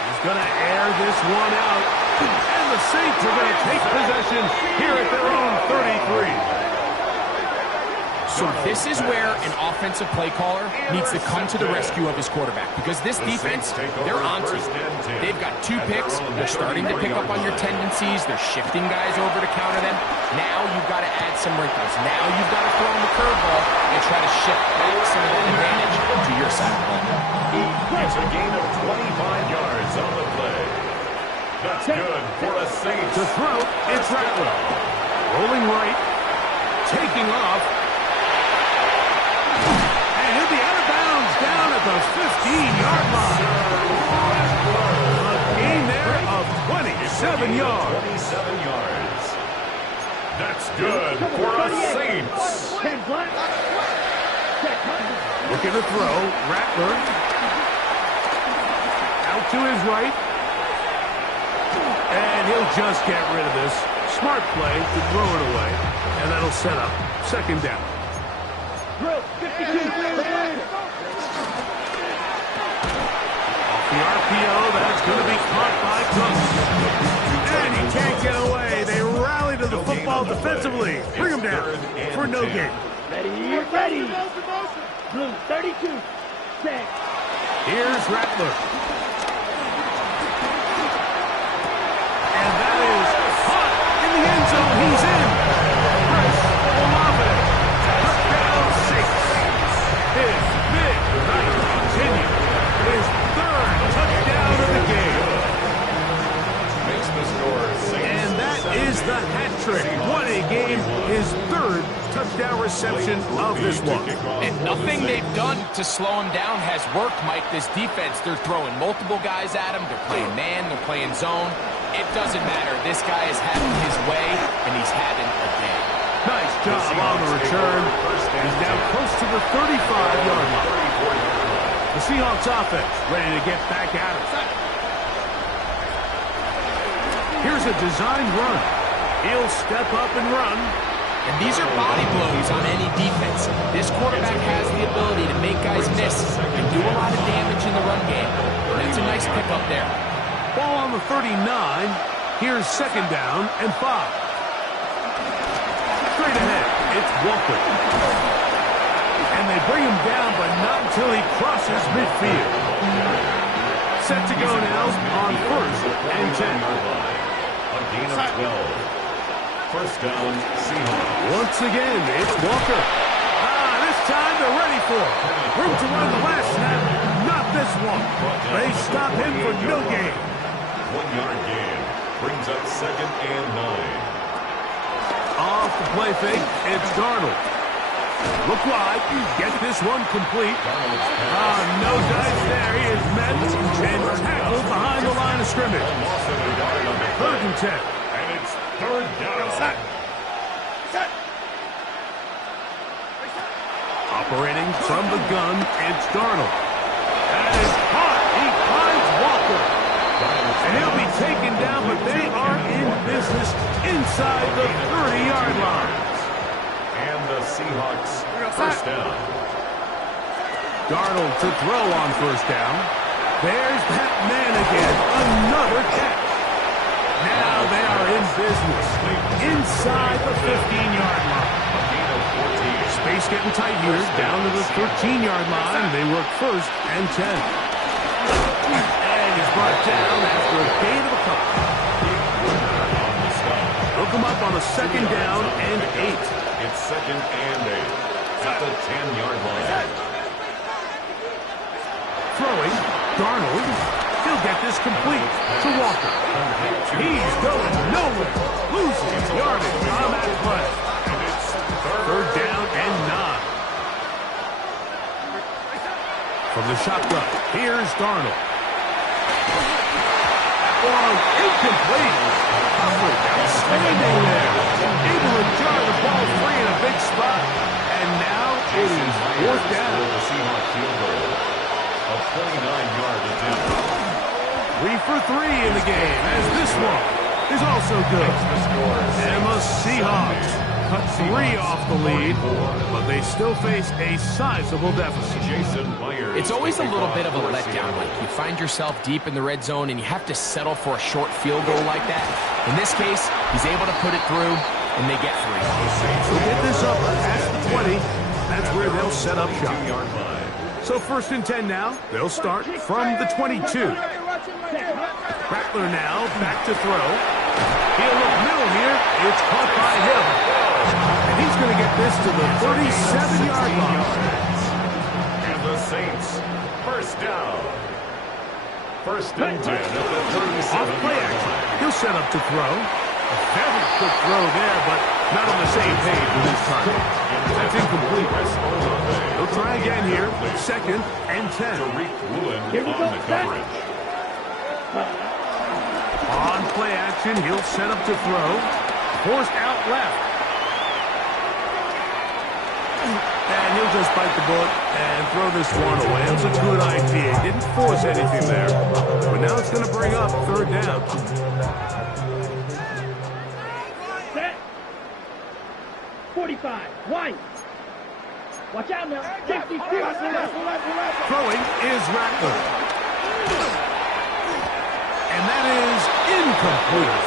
He's going to air this one out. And the Saints are going to take possession here at their own 33. So this is where an offensive play caller needs to come to the rescue of his quarterback, because this defense, they're onto it. They've got 2 picks. They're starting to pick up on your tendencies. They're shifting guys over to counter them. Now you've got to add some wrinkles. Now you've got to throw in the curveball and try to shift back some of that advantage to your side of the ball. It's a gain of 25 yards on the play. That's good for a Saints. To throw, it's Rattler. Rolling right. Taking off. And he'll be out of bounds down at the 15-yard line. A gain there of 27 yards. 27 yards. That's good for a Saints. Looking to throw. Rattler. Out to his right. And he'll just get rid of this. Smart play to throw it away. And that'll set up second down. Drill, 52. Off the RPO, that's going to be caught by Cooks. And he can't get away. They rally to the football defensively. Bring him down for no gain. Ready, ready. Blue, 32. Set. Here's Rattler. And that is caught in the end zone. He's in. Chris Olave. Touchdown Saints. His big night continues. His 3rd touchdown of the game. Makes the score Saints. And that is the hat trick. What a game. His 3rd touchdown reception of this one. And nothing they've done to slow him down has worked, Mike. This defense, they're throwing multiple guys at him. They're playing man. They're playing zone. It doesn't matter. This guy is having his way, and he's having a day. Nice job on the return. He's down close to the 35-yard line. The Seahawks offense ready to get back at it. Here's a designed run. He'll step up and run. And these are body blows on any defense. This quarterback has the ability to make guys miss and do a lot of damage in the run game. That's a nice pickup there. Ball on the 39. Here's second down and 5. Straight ahead, it's Walker. And they bring him down, but not until he crosses midfield. Set to go now on first and 10. A gain of 12. First down, Seahawks. Once again, it's Walker. This time they're ready for it. Room to run the last snap. Not this one. They stop him for no gain. 1-yard gain. Brings up second and 9. Off the play fake, it's Darnold. Look wide. Get this one complete. No dice there. He is met and tackled behind the line of scrimmage. 3rd and 10. And it's 3rd down. Operating from the gun, it's Darnold. That is caught. He finds Walker. And he'll be taken down, but they are in business inside the 30-yard line. And the Seahawks 1st down. Darnold to throw on 1st down. There's that man again. Another catch. Now they are in business inside the 15-yard line. Space getting tight here. Down to the 13-yard line. They work 1st and 10. And he's brought down after a gain of a couple. Hook him up on a 2nd down and 8. It's 2nd and 8 at the 10-yard line. Throwing, Darnold. He'll get this complete to Walker. He's going nowhere. Losing yardage on that play. 3rd down and 9. From the shotgun, here's Darnold. Ball incomplete. Outstanding there. Able to jar the ball free in a big spot. And now it is 4th down. The Seahawks field goal. A 29-yard attempt. 3 for 3 in the game, as this one is also good. And the Seahawks cut 3 off the lead, but they still face a sizable deficit. It's always a little bit of a letdown. Like you find yourself deep in the red zone and you have to settle for a short field goal like that. In this case, he's able to put it through, and they get 3. They'll get this up past the 20. That's where they'll set up shop. So 1st and 10 now. They'll start from the 22. Rattler now back to throw. He'll look middle here. It's caught by him. And he's going to get this to the 37-yard line. And the Saints 1st down. 1st and 10 at the 37. Off play action. He'll set up to throw. A very quick throw there, but not on the same page with his target. That's incomplete. He'll try again here. 2nd and 10. Here we go. On the coverage. On play action, he'll set up to throw. Forced out left. And he'll just bite the bullet and throw this one away. It was a good idea. He didn't force anything there. But now it's going to bring up 3rd down. Set. 45. Wide. Watch out now. 56. Throwing is Rattler. And that is incomplete.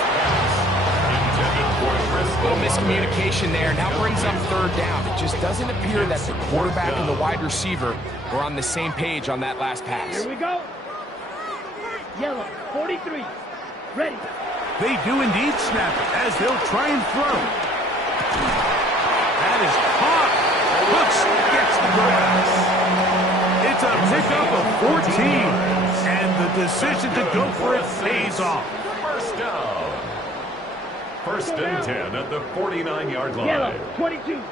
A little miscommunication there. Now brings up 3rd down. It just doesn't appear that the quarterback and the wide receiver were on the same page on that last pass. Here we go. Yellow. 43. Ready. They do indeed snap it as they'll try and throw. That is caught. Hooks gets the grass. It's a pickup of 14. And the decision to go for it pays off. 1st down. 1st and 10 at the 49-yard line. Yellow. 22.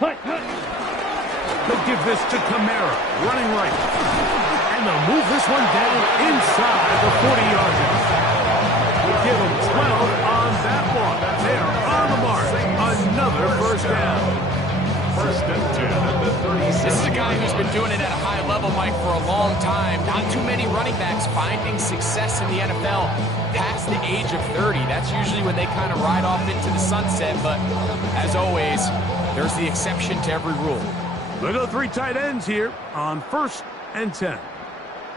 Hut. They'll give this to Kamara, running right. And they'll move this one down inside the 40-yard line. We'll give them 12 on that one. They are on the mark. Another 1st down. 1st and 10 at the 36. This is a guy who's been doing it at a high level, Mike, for a long time. Not too many running backs finding success in the NFL past the age of 30. That's usually when they kind of ride off into the sunset. But as always, there's the exception to every rule. They go 3 tight ends here on 1st and 10.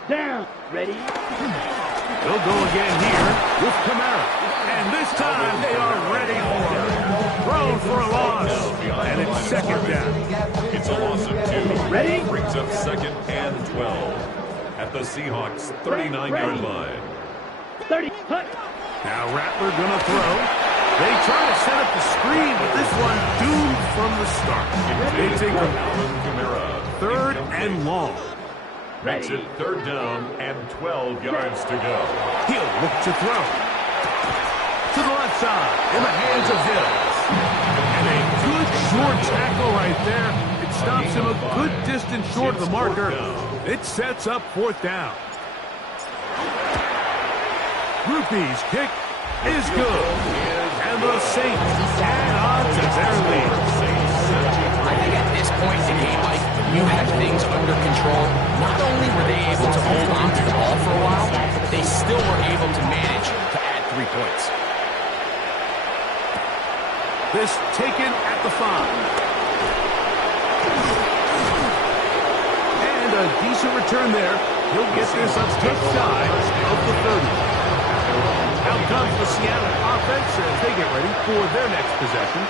Down. Ready. They'll go again here with Kamara. And this time they are ready for it. Thrown for a loss. And it's 2nd down. It's a loss of 2. Ready? Brings up 2nd and 12 at the Seahawks 39-yard line. 30. Hut. Now Rattler gonna throw. They try to set up the screen, but this one doomed from the start. They take him 3rd and long. Makes it 3rd down and 12 yards to go. He'll look to throw. To the left side, in the hands of Hill. And a good short tackle right there. It stops him a good distance short of the marker. It sets up fourth down. Rupee's kick is good. And the Saints add on to their lead. I think at this point in the game, Mike, you have things under control. Not only were they able to hold on to the ball for a while, they still were able to manage to add 3 points. This taken at the 5. And a decent return there. He'll get this up just shy of the 30. Out comes the Seattle offense as they get ready for their next possession.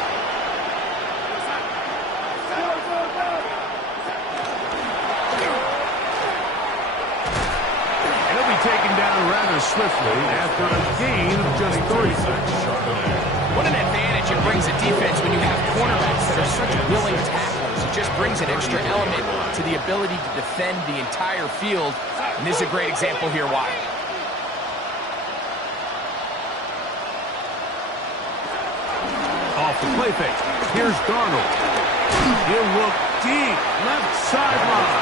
And he'll be taken down rather swiftly after a gain of just 3. What an advantage it brings a defense when you have cornerbacks that are such willing tacklers. It just brings an extra element to the ability to defend the entire field. And this is a great example here why. Off the play fake. Here's Darnold. He'll look deep. Left sideline.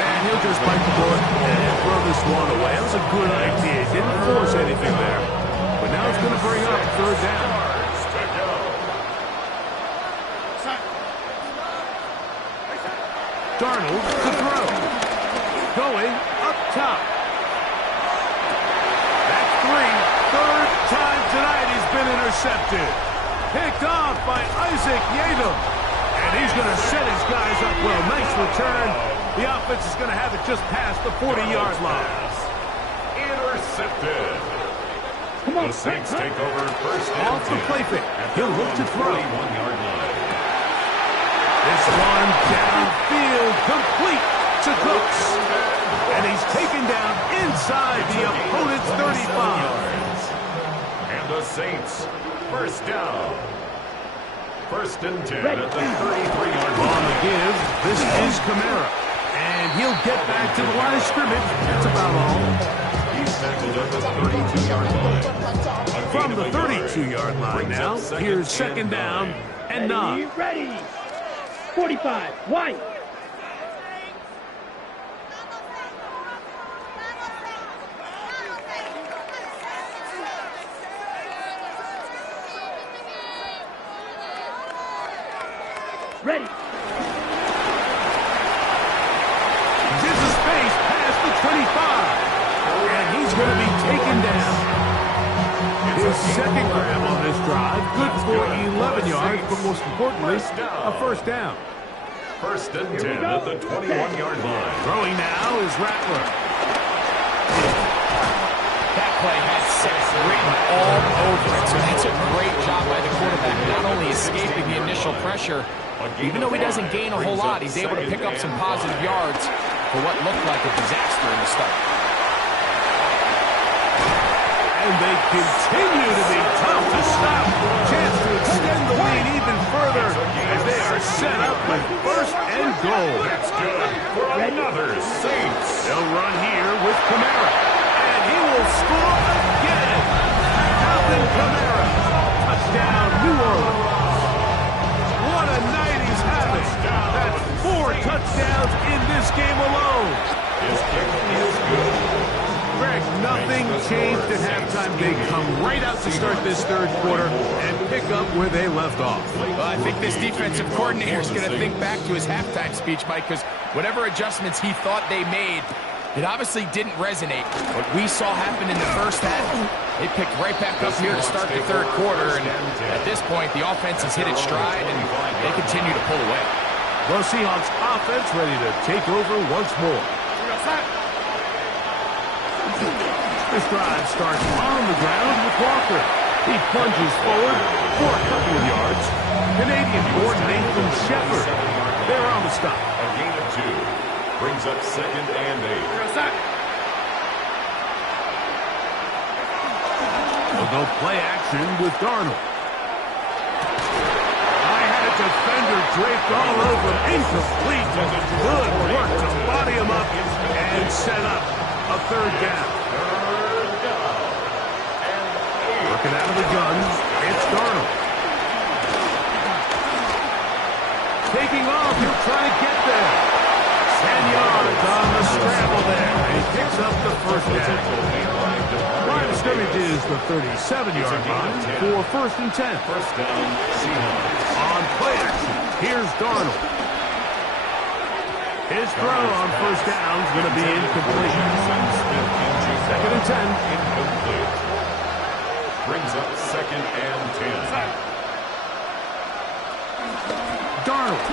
And he'll just bite the bullet and throw this one away. That was a good idea. Didn't force anything there. But now it's going to bring up third down. Darnold to throw. Going up top. That's 3. Third time tonight he's been intercepted. Picked off by Isaac Yadam. And he's going to set his guys up well. Nice return. The offense is going to have it just past the 40-yard line. Intercepted. The Saints take over first and Off the play fake. He'll look to throw. 41-yard line. This one downfield, complete to Cooks. And he's taken down inside the opponent's 35. And the Saints, first down. First and 10 at the 33-yard On line. the give, this is Kamara. And he'll get back to the line of scrimmage. That's about all. He's tackled at the 32-yard line. From the 32-yard line now, here's second down and 9. Ready. 45. White. Ready. Gives a space past the 25. And he's going to be taken down. His second grab on this drive. Good for 11 yards, but most importantly, a first down. First and 10 at the 21-yard line. Throwing now is Rattler. That play has sets written all over it. So that's a great job by the quarterback, not only escaping the initial pressure, even though he doesn't gain a whole lot, he's able to pick up some positive yards for what looked like a disaster in the start. And they continue to be tough to stop. Chance to extend the lead even further as they are set up with first and goal. That's good for another Saints. They'll run here with Kamara. And he will score again. Alvin Kamara. Touchdown, New Orleans. What a night he's having. That's 4 touchdowns in this game alone. His kick is good. Greg, nothing changed at halftime. They come right out to start this third quarter and pick up where they left off. Well, I think this defensive coordinator is going to think back to his halftime speech, Mike, because whatever adjustments he thought they made, it obviously didn't resonate. What we saw happen in the first half, they picked right back up here to start the third quarter, and at this point, the offense has hit its stride, and they continue to pull away. The Seahawks offense ready to take over once more. This drive starts on the ground with Walker. He plunges forward for a couple of yards. Canadian-born Nathan Shepard. They're on the stop. A gain of 2 brings up second and 8. They'll go play action with Darnold. I had a defender draped all over him. Incomplete. Good work to body him up and set up a third down. Working out of the gun, it's Darnold. taking off. He'll try to get there. 10 yards on the scramble there. He picks up the first down. Line of scrimmage is the 37-yard line for 1st and 10. First down, Seahawks. On play action, here's Darnold. His throw on first down is going to be incomplete. 2nd and 10. Incomplete. Brings up 2nd and 10. Darnold.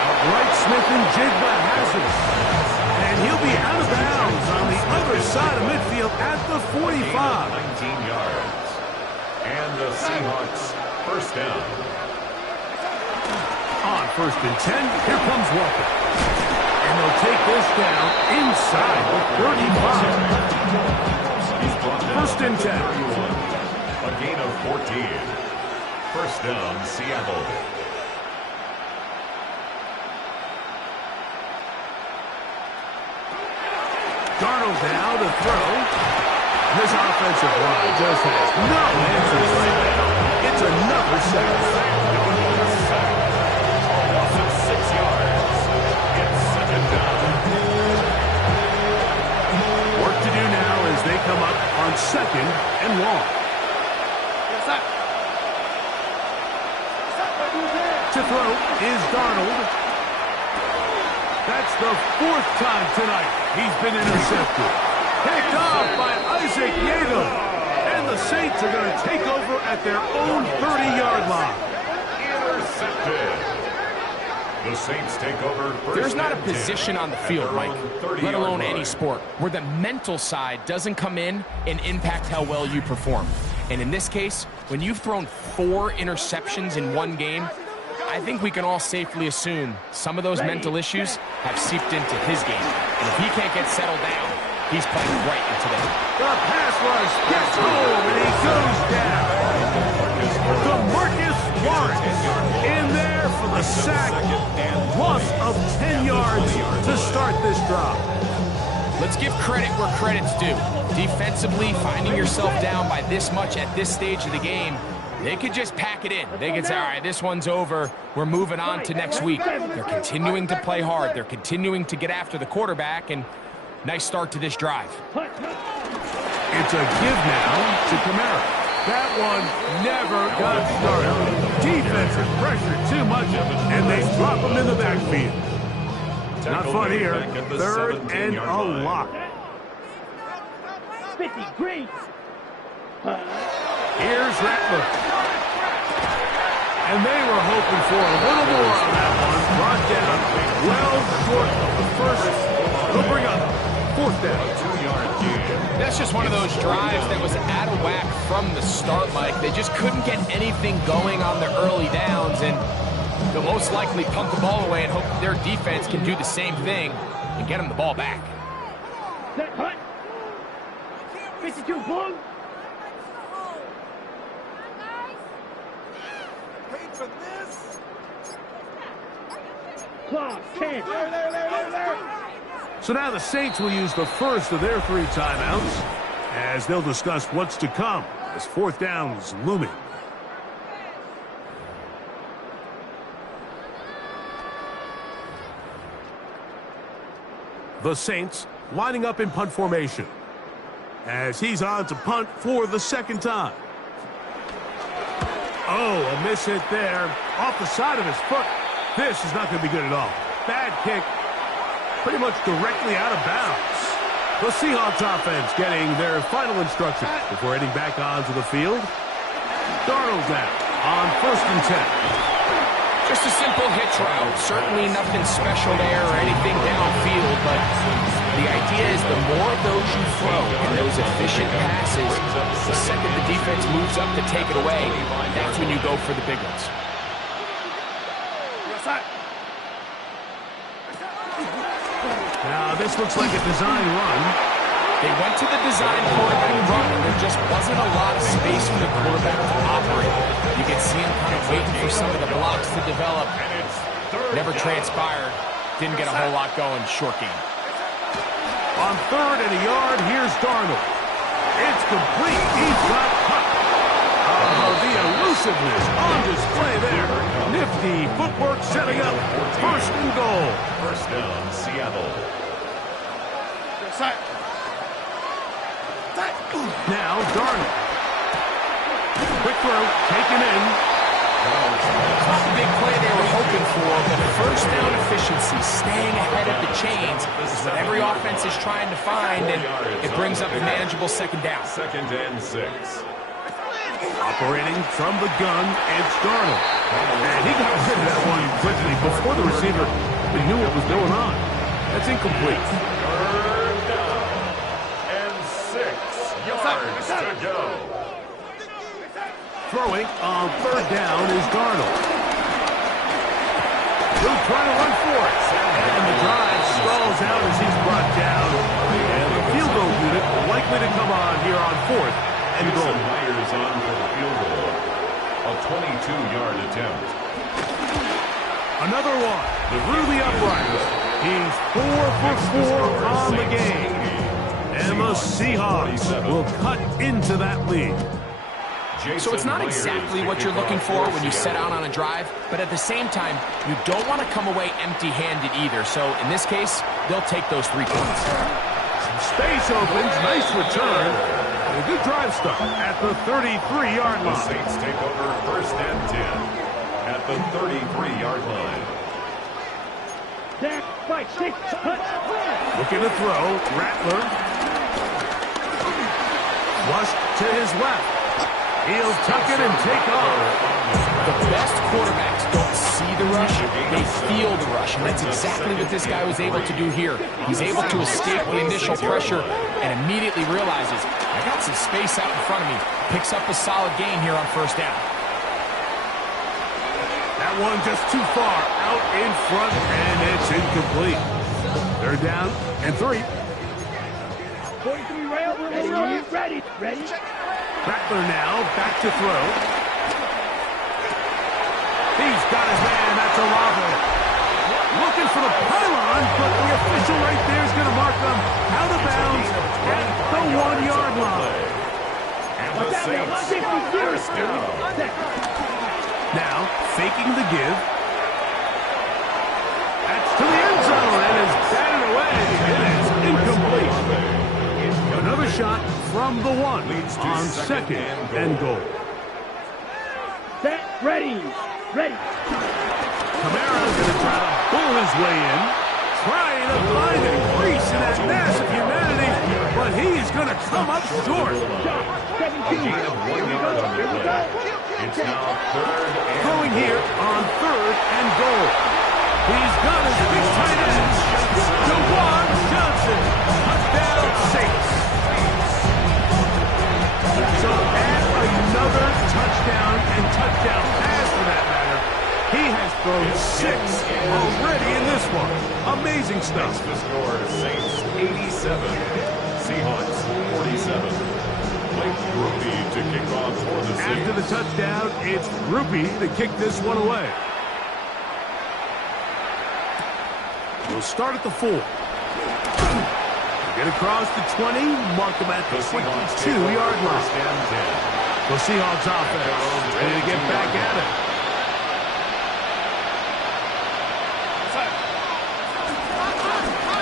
Outright Smith and Jigba has it. And he'll be out of bounds on the other side of midfield at the 45. 19 yards. And the Seahawks first down. On 1st and 10, here comes Walker. And they'll take this down inside the 35. He's brought down 1st and 10. A gain of 14. First down, Seattle. Darnold now to throw. This offensive line just has no answers right now. It's another sack. Loss of 6 yards. It's 2nd down. Work to do now as they come up on 2nd and long. To throw is Darnold. That's the 4th time tonight he's been intercepted. Picked off by Isaac Yato. And the Saints are going to take over at their own 30-yard line. Intercepted. The Saints take over. There's not a position on the field, Mike, let alone any sport, where the mental side doesn't come in and impact how well you perform. And in this case, when you've thrown 4 interceptions in one game, I think we can all safely assume some of those mental issues have seeped into his game. And if he can't get settled down, he's playing right into them. The pass rush gets home, and he goes down. DeMarcus Lawrence in there for the sack. Loss of 10 yards to start this drive. Let's give credit where credit's due. Defensively, finding yourself down by this much at this stage of the game, they could just pack it in. They could say, all right, this one's over. We're moving on to next week. They're continuing to play hard. They're continuing to get after the quarterback, and nice start to this drive. It's a give now to Kamara. That one never got started. Defensive pressure too much, and they drop him in the backfield. Not fun here. 3rd and a lot. 50 green. Here's Rattler. And they were hoping for a little more on that one. Brought down well short of the first. They'll bring up 4th down. 2-yard gain. That's just one of those drives that was out of whack from the start, Mike. They just couldn't get anything going on their early downs, and they'll most likely punt the ball away and hope their defense can do the same thing and get them the ball back. Set hut. 52 blue. Clock 10. So now the Saints will use the first of their 3 timeouts as they'll discuss what's to come as 4th down's looming. The Saints lining up in punt formation as he's on to punt for the 2nd time. Oh, a miss hit there off the side of his foot. This is not going to be good at all. Bad kick, pretty much directly out of bounds. The Seahawks offense getting their final instructions before heading back onto the field. Darnold now on 1st and 10. Just a simple hitch route. Certainly nothing special there or anything downfield, but the idea is the more of those you throw and those efficient passes, the second the defense moves up to take it away, that's when you go for the big ones. Now this looks like a design run. They went to the design quarterback run, and there just wasn't a lot of space for the quarterback to operate. You could see him kind of waiting for some of the blocks to develop. Never transpired. Didn't get a whole lot going. Short game. On 3rd and a yard, here's Darnold. It's complete. He's got cut. Oh, the Explosiveness on display there. Nifty footwork setting up first and goal. First down, Seattle. Now Darnold. Quick throw, taken in. It's not the big play they were hoping for, but first down efficiency, staying ahead of the chains, is what every offense is trying to find, and it brings up a manageable second down. Second and 6. Operating from the gun, it's Darnold. And he got rid of that one quickly before the receiver even knew what was going on. That's incomplete. Third down and 6 yards to go. Throwing on third down is Darnold. He'll try to run for it. And the drive stalls out as he's brought down. And the field goal unit likely to come on here on fourth and goal. Myers on for the field goal. A 22-yard attempt. Another one. Through the uprights. He's 4 for 4 on the game. And the Seahawks will cut into that lead. So it's not exactly what you're looking for when you set out on a drive, but at the same time, you don't want to come away empty-handed either. So in this case, they'll take those 3 points. Some space opens, nice return, and a good drive start at the 33-yard The line. Saints take over first and 10 at the 33-yard line. Dak, 5, 6, touch. Looking to throw, Rattler. Flushed to his left. He'll tuck it and take off. The best quarterbacks don't see the rush, they feel the rush, and that's exactly what this guy was able to do here. He's able to escape the initial pressure and immediately realizes, I got some space out in front of me. Picks up a solid gain here on first down. That one just too far out in front, and it's incomplete. They're down and 3. 43 rail, ready. Rattler now, back to throw. He's got his man, that's a lobber. Looking for the pylon, but the official right there is going to mark them out of bounds at the 1-yard line. And the Saints first down. Now, faking the give. That's to the end zone, and is batted away. It is incomplete. Another shot from the 1 on second and goal. Set, ready. Kamara's going to try to pull his way in, trying to find a crease in that massive humanity, but he is going to come up short. A gain of 1 yard on the play. It's now third and Throwing here on third and goal. He's got his big tight end. Jawan Johnson. Touchdown, Saints. So add another touchdown and touchdown pass for that matter. He has thrown 6 already in this one. Amazing stuff. the score, Saints 87, Seahawks 47. Blake Groupie to kick off for the Saints. After the touchdown, it's Groupie to kick this one away. We'll start at the 4. Get across the 20, mark them at the 22-yard line. The Seahawks offense ready to get back at it.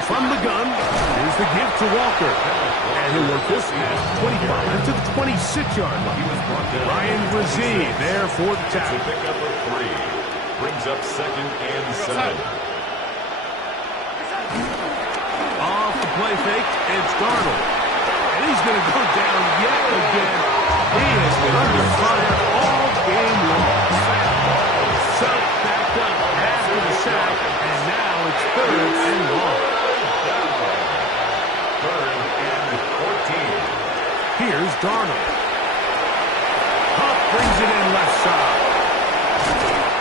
From the gun, here's the give to Walker. And he'll work this past 25 to the 26-yard line. Ryan Brazee there for the tackle. Pick up a 3. Brings up second and 7. Off the play fake, it's Darnold. And he's going to go down yet again. He has been under fire all game long. Self backed up after the sack, and now it's third and long. Third and 14. Here's Darnold. Huff brings it in left side.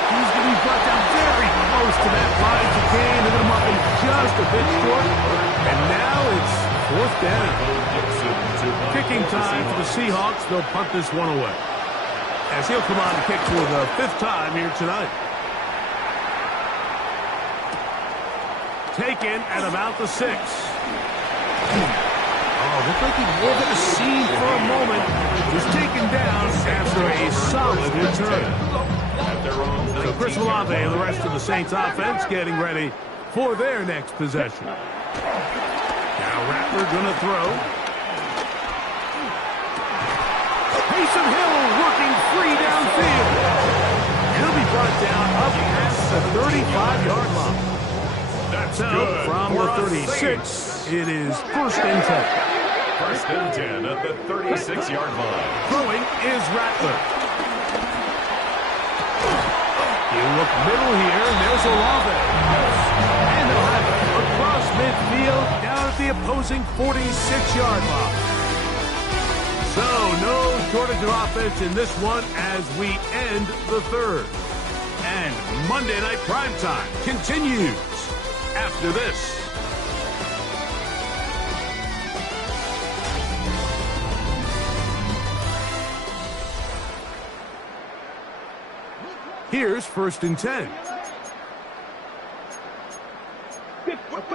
He's going to be brought down very close to that line to gain. They're going to mark him just a bit short. And now it's fourth down. Kicking time for the Seahawks. They'll punt this one away. As he'll come on to kick for the 5th time here tonight. Taken at about the 6. Oh, looked like he lived in a scene for a moment. Was taken down after a solid return. So Chris Olave and the rest of the Saints offense getting ready for their next possession. Now Rattler gonna throw. Taysom Hill working free downfield. He'll be brought down up past the 35-yard line. That's So good from for the a 36, Saints. it is 1st and 10. 1st and 10 at the 36-yard line. Throwing is Rattler. You look middle here, and there's Olave. And they'll have it across midfield down at the opposing 46-yard line. So no shortage of offense in this one as we end the third. And Monday Night Primetime continues after this. Here's 1st and 10. Fourth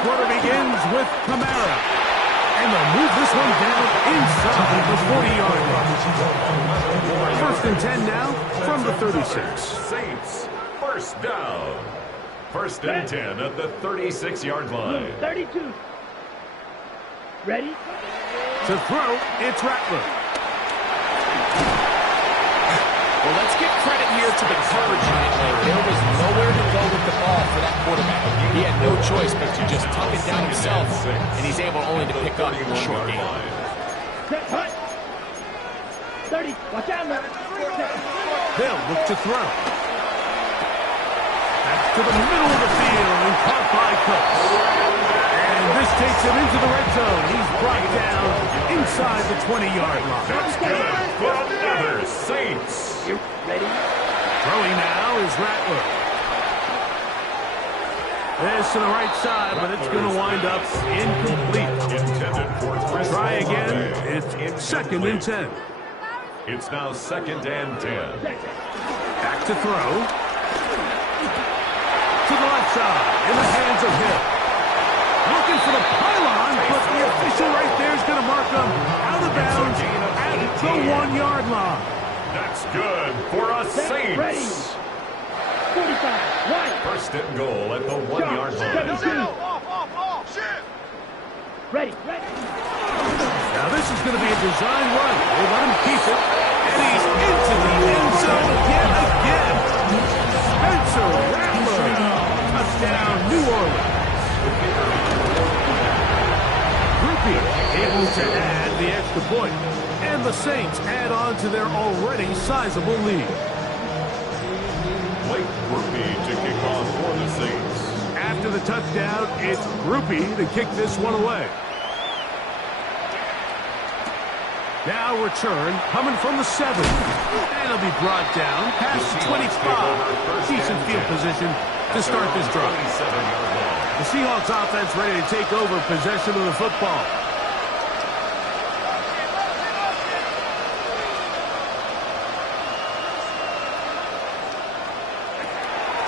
quarter begins with Kamara. And they'll move this one down inside the 40-yard line. 1st and 10 now from the 36. Saints, 1st down. 1st and 10 at the 36-yard line. 32. Ready? To throw, it's Rattler. Well, let's give credit here to the coverage unit. There was nowhere to go with the ball for that quarterback. He had no choice but to just tuck it down himself, and he's able only to pick up the short game. 30. Watch out, man. They'll look to throw. That's to the middle of the field and caught by Cooks. And this takes him into the red zone. He's brought down inside the 20-yard line. That's good for another Saints. You ready? Throwing now is Rattler. This to the right side, but it's going to wind up incomplete. Intended for Chris Try again. Olave. It's 2nd and 10. It's now 2nd and 10. Back to throw. To the left side, in the hands of Hill. Looking for the pylon, but the official right there is going to mark him out of bounds at the 1-yard line. That's good for a Ready. Saints. 45. Right. 1st and goal at the 1-yard line. 17. Ready. Now this is going to be a design run. They let him keep it, and he's into the end zone again. Spencer Rattler. Touchdown, New Orleans. Groupie able to add the extra point, and the Saints add on to their already sizable lead. Blake Groupie to kick off for the Saints. After the touchdown, it's Groupie to kick this one away. Now return coming from the 7. And it'll be brought down past the 25. Decent field position to start this drive. The Seahawks offense ready to take over possession of the football.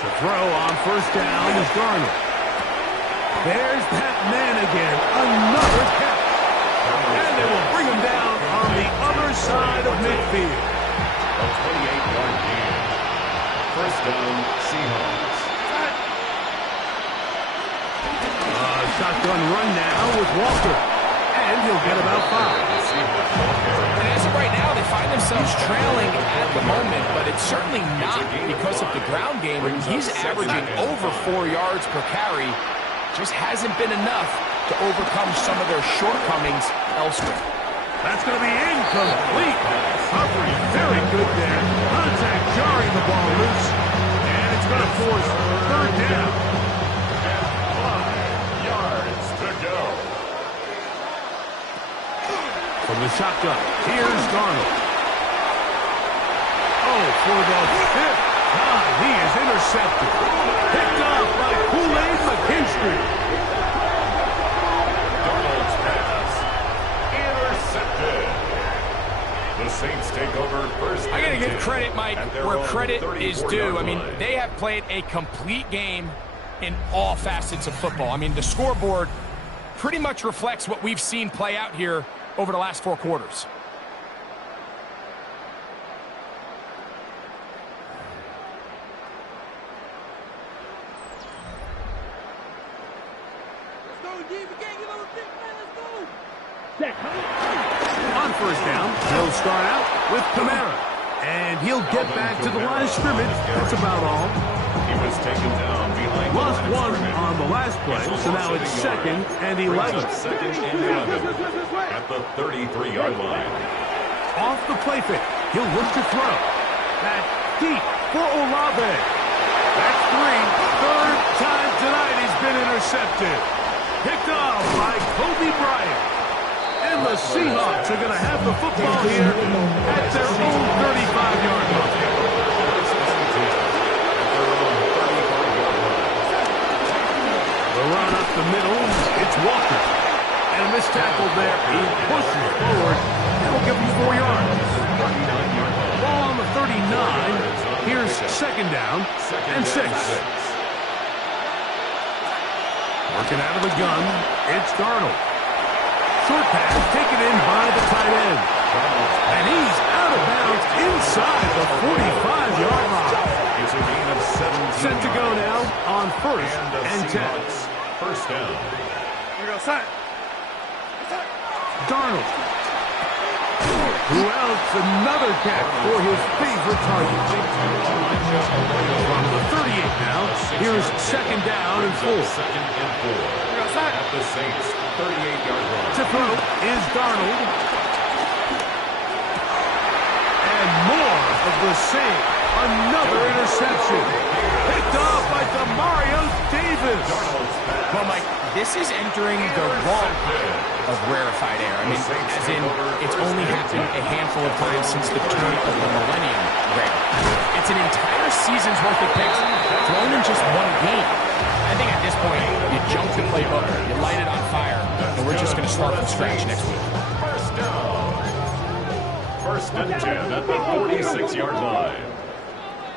To throw on 1st down is Garner. There's that man again. Another catch. And they will bring him down on the other side of midfield. A 28-yard gain. 1st down, Seahawks. Shotgun run now with Walker. And he'll get about 5. And as of right now, they find themselves trailing at the moment, but it's certainly not because of the ground game. I mean, he's averaging over 4 yards per carry. Just hasn't been enough to overcome some of their shortcomings elsewhere. That's going to be incomplete. Humphrey, very good there. Contact jarring the ball loose. And it's going to force 3rd down. 5 yards to go. From the shotgun, here's Darnold. Oh, for the 5th time, he is intercepted. Picked up by Kool-Aid McKinstry. Darnold's pass intercepted. The Saints take over 1st. I got to give credit, Mike, where credit is due. I mean, they have played a complete game in all facets of football. I mean, the scoreboard pretty much reflects what we've seen play out here over the last 4 quarters. On first down, he'll start out with Kamara. And he'll get back to the line of scrimmage. That's about all. He was taken down behind Lost one on the last play, so now it's 2nd and 11. Second and 11 at the 33-yard line. Off the play fake, he'll look to throw. That's deep for Olave. That's 3. Third time tonight he's been intercepted. Picked off by Kobe Bryant. And the Seahawks are going to have the football here at their own 35-yard line. The run up the middle, it's Walker. And a missed tackle there. He pushes forward. That'll give him 4 yards. Ball on the 39. Here's 2nd down and 6. Working out of the gun, it's Darnold. Short pass taken in by the tight end. And he's out of bounds inside the 45-yard line. It's a gain of 17. Set to go now on 1st and 10. First down. Here goes Side. Darnold. Who else? Another catch for his favorite target. From the 38 now, here's 2nd down and 4. Second and 4. At the Saints, 38-yard line. To throw is Darnold. And more of the same. Another interception. Picked off by Demario Davis. Well, Mike, this is entering the wrong pocket of rarefied air. I mean, as in, it's only happened a handful of times since the turn of the millennium rare. It's an entire season's worth of picks thrown in just one game. I think at this point, you jump the playbook, you light it on fire, and we're just going to start from scratch next week. First down. 1st and 10 at the 46-yard line.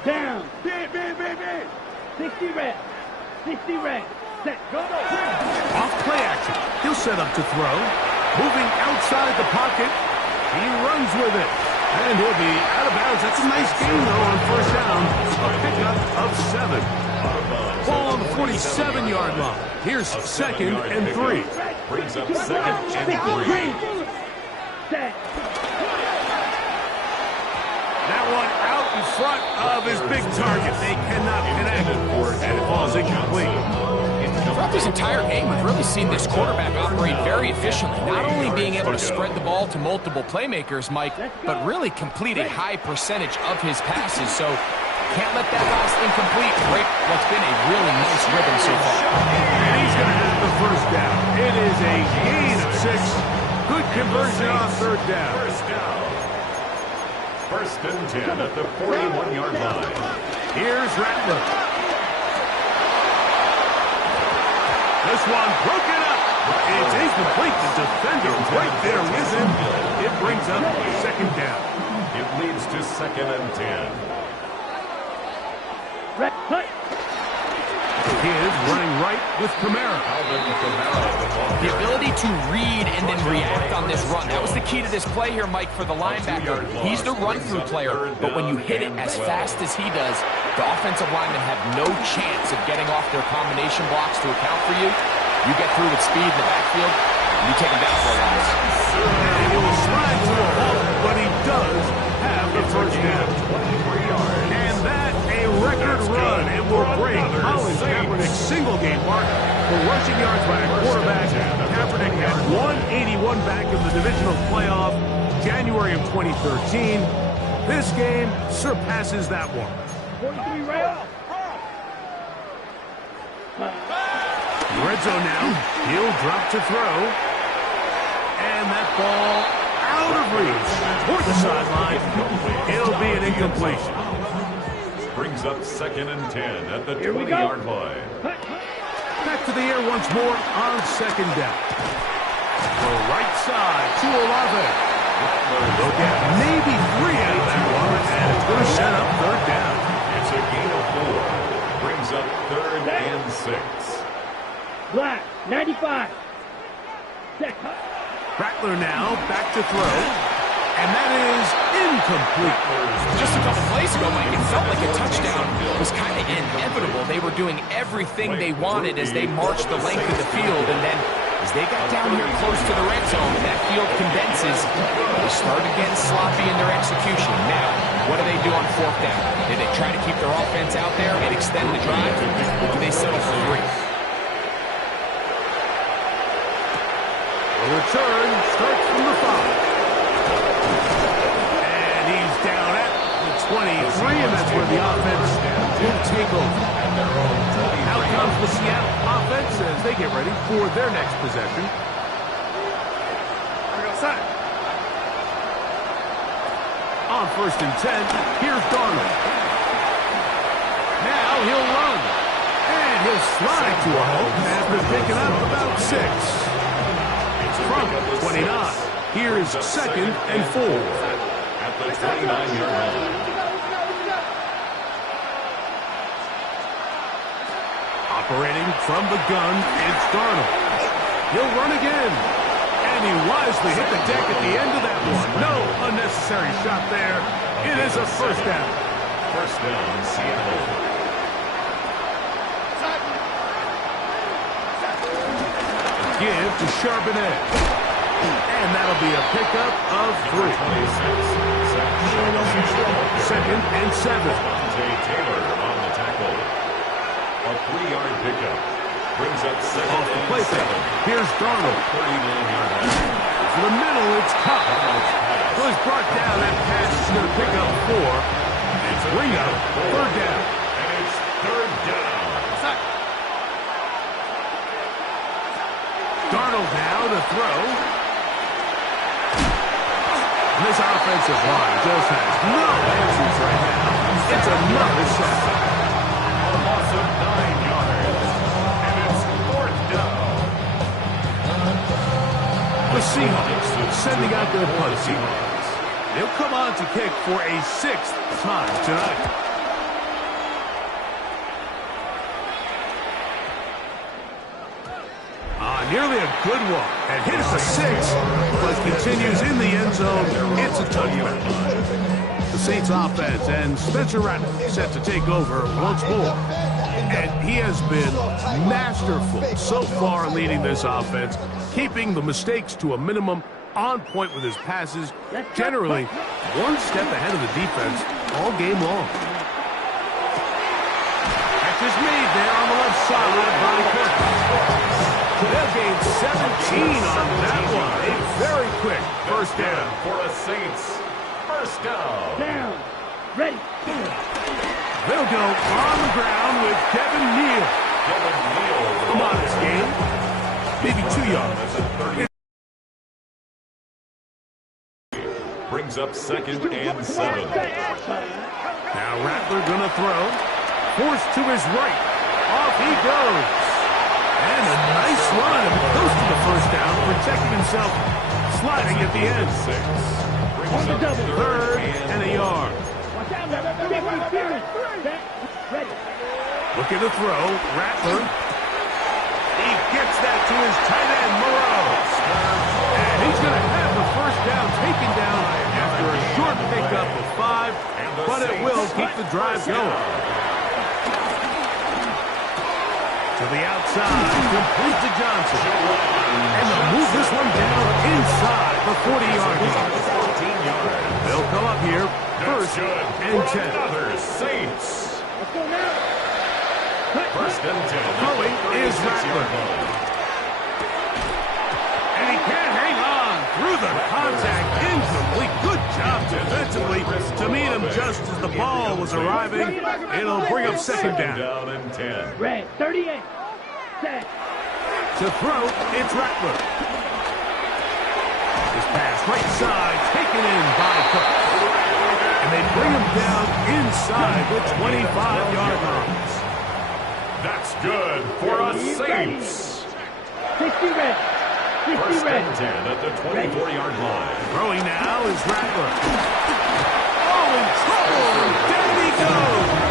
Down. 60 reps. 60 reps. Set. Go. Off play action. He'll set up to throw. Moving outside the pocket. He runs with it. And he'll be out of bounds. That's a nice gain, though, on 1st down. A pickup of 7. Ball on the 47-yard line. Here's 2nd and 3. Brings up 2nd and 3. Set. That one out in front of his big target. They cannot connect. And it falls incomplete. Throughout this entire game, we've really seen this quarterback operate very efficiently, not only being able to spread the ball to multiple playmakers, Mike, but really complete a high percentage of his passes. So can't let that last incomplete break what's been a really nice rhythm so far. And he's going to have the 1st down. It is a gain of 6. Good conversion on 3rd down. First down. 1st and 10 at the 41-yard line. Here's Rattler. This one broken up. It's incomplete. The defender right there with him. It brings up 2nd down. It leads to 2nd and 10. Kidd running right with Kamara. The ability to read and then react on this run. That was the key to this play here, Mike, for the linebacker. He's the run-through player, but when you hit it as fast as he does, the offensive linemen have no chance of getting off their combination blocks to account for you. You get through with speed in the backfield, and you take him down for a loss. And he will slide to a halt, but he does have the 1st down. And that a record run. It will break Colin Kaepernick's single-game mark for rushing yards by a quarterback. Kaepernick had 181 back in the divisional playoff January of 2013. This game surpasses that one. 43 reps. Red zone now. He'll drop to throw. And that ball out of reach toward the sideline. It'll be an incompletion. Brings up 2nd and 10 at the 20-yard line. Back to the air once more on 2nd down. The right side to Olave. They'll get maybe 3 out of that one, and it's going to set up 3rd down. It's a gain of 4. Brings up 3rd and 6. Black, 95. Rattler now back to throw. And that is incomplete. Just a couple plays ago, Mike, it felt like a touchdown was kind of inevitable. They were doing everything they wanted as they marched the length of the field, and then as they got down here close to the red zone, that field condenses. They started getting sloppy in their execution. Now, what do they do on fourth down? Do they try to keep their offense out there and extend the drive, or do they settle for 3? The return starts from the 5. And he's down at the 23, and that's where the offense will take over. Out comes the Seattle offense as they get ready for their next possession. On 1st and 10, here's Darnold. Now he'll run. And he'll slide to a hole after picking up about 6. From 29, here's 2nd and 4. At the 29-yard line. Operating from the gun, it's Darnold. He'll run again. And he wisely hit the deck at the end of that one. No unnecessary shot there. It is a 1st down. 1st down, Seattle. Give to Charbonnet. And that'll be a pickup of 3. 2nd and 7. Taylor on the tackle. A 3-yard pickup. Brings up 2nd Off the and play 7. Here's Darnold. 39-yard line. To the middle, it's Cup. So he's brought down. That pass is going to pick up 4. It's bring up 3rd down. And it's 3rd down. Darnold now to throw. And this offensive line just has no answers right now. It's another sack. A loss of 9 yards. And it's 4th down. The Seahawks sending out their punt team. They'll come on to kick for a 6th time tonight. Nearly a good one. And hits the 6, but continues in the end zone. It's a touchdown. The Saints offense and Spencer Rattler set to take over once more. And he has been masterful so far leading this offense, keeping the mistakes to a minimum, on point with his passes, generally one step ahead of the defense all game long. Catch is made there on the left side by Cook. They'll gain 17 on that one. A very quick 1st down. For a Saints 1st down. Down. Ready. They'll go on the ground with Kevin Neal. Kevin Neal. A modest game. Maybe 2 yards. Brings up 2nd and 7. Now Rattler gonna throw. Forced to his right. Off he goes. And a nice run. Goes to the 1st down, protecting himself, sliding at the end. 3rd and a yard. Looking to throw. Rattler. He gets that to his tight end, Moreau. And he's going to have the 1st down taken down after a short pickup of 5, but it will keep the drive going. To the outside, complete to Johnson. And they'll move this one down inside the 40-yard line. 14 yards. They'll come up here 1st and 10. Another Saints. Let's go now. 1st and 10. Throwing is Rattler. And he can't hang on through the contact. Incomplete. Good job defensively to meet him just as the ball was arriving. It'll bring up 2nd down. Down and 10. Red, 38. Set. To throw, it's Rattler. This pass right side, taken in by Cook. And they bring him down inside the 25-yard line. That's good for a Saints. 60 red. 60 1st red. and 10 at the 24-yard line. Throwing now is Rattler. Oh, in trouble. Down he goes.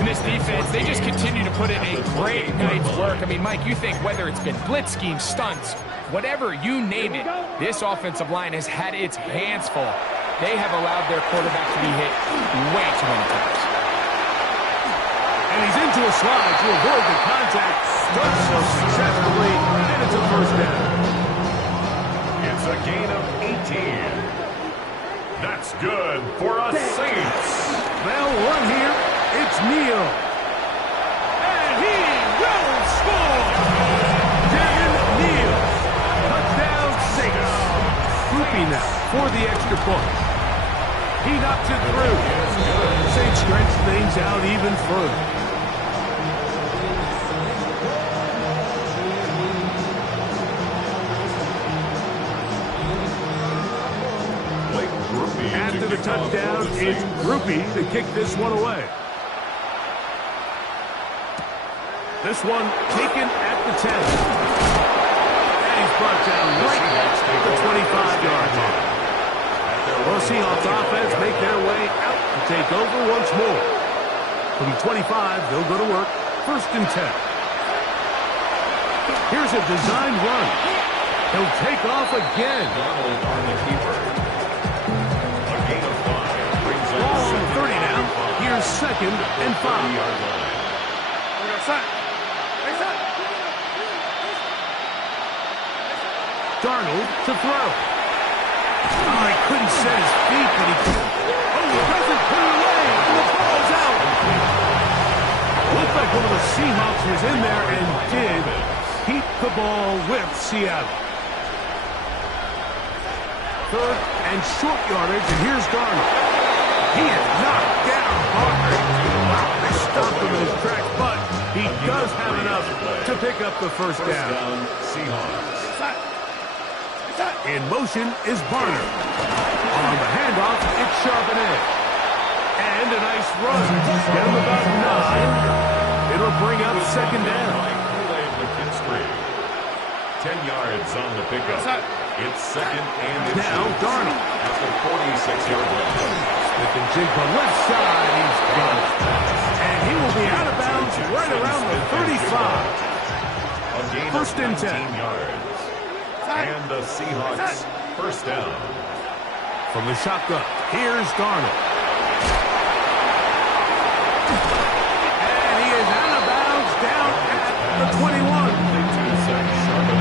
In this defense, they just continue to put in a great night's work. I mean, Mike, you think whether it's been blitz scheme, stunts, whatever, you name it, this offensive line has had its hands full. They have allowed their quarterback to be hit way too many times. And he's into a slide to avoid the contact. Does so successfully, and it's a first down. It's a gain of 18. That's good for a Saints. They'll run here. It's Neal. And he will score! Devin Neal. Touchdown Saints. Groupie now for the extra point. He knocks it through. Saints stretch things out even further. After the touchdown, it's Groupie to kick this one away. This one taken at the 10. And he's brought down right at the 25-yard line. Well, Seahawks offense make their way out to take over once more. From 25, they'll go to work. First and 10. Here's a designed run. He'll take off again. On the keeper. Ball on the 30 now. Here's second and 5. Darnold to throw. Oh, he couldn't set his feet, but he couldn't. Oh, he doesn't put it away, and the ball's out. Looked like one of the Seahawks was in there and did keep the ball with Seattle. Third and short yardage, and here's Darnold. He is knocked down hard. Wow, they stopped him in his tracks, but he does have enough to pick up the first down. Seahawks. In motion is Barner. On the handoff, it's Charbonnet. And a nice run. Get him about 9. It'll bring up second down. 10 yards on the pickup. It's second and it's now Darnold. At the 46-yard line. Smith and Jigba left side. He's got it. And he will be out of bounds right around the 35. First and 10. Yards. And the Seahawks first down. From the shotgun, here's Darnold. And he is out of bounds down at the 21.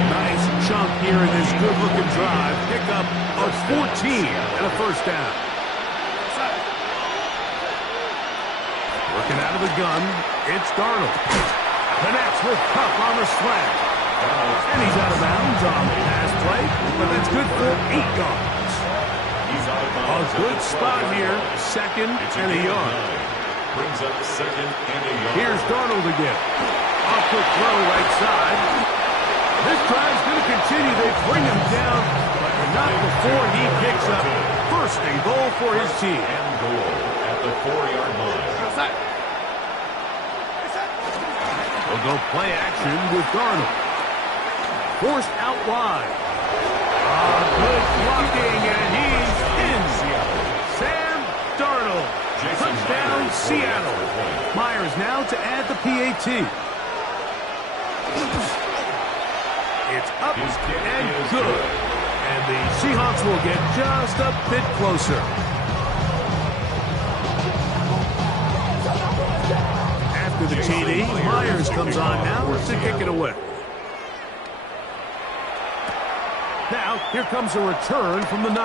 Nice chunk here in this good-looking drive. Pick up of 14 and a first down. Working out of the gun, it's Darnold. Connects with Cup on the slant. And he's out of bounds on the pass play, but that's good for 8 yards. A good spot here, second and a yard. Brings up second and a yard. Here's Darnold again. A quick throw right side. This drive's going to continue. They bring him down, but not before he picks up first and goal for his team. And goal at the 4-yard line. We'll go play action with Darnold. Forced out wide. Good blocking, and he's in. Sam Darnold. Touchdown, Seattle. Myers now to add the PAT. It's up and good. And the Seahawks will get just a bit closer. After the TD, Myers comes on now to kick it away. Now, here comes a return from the 9.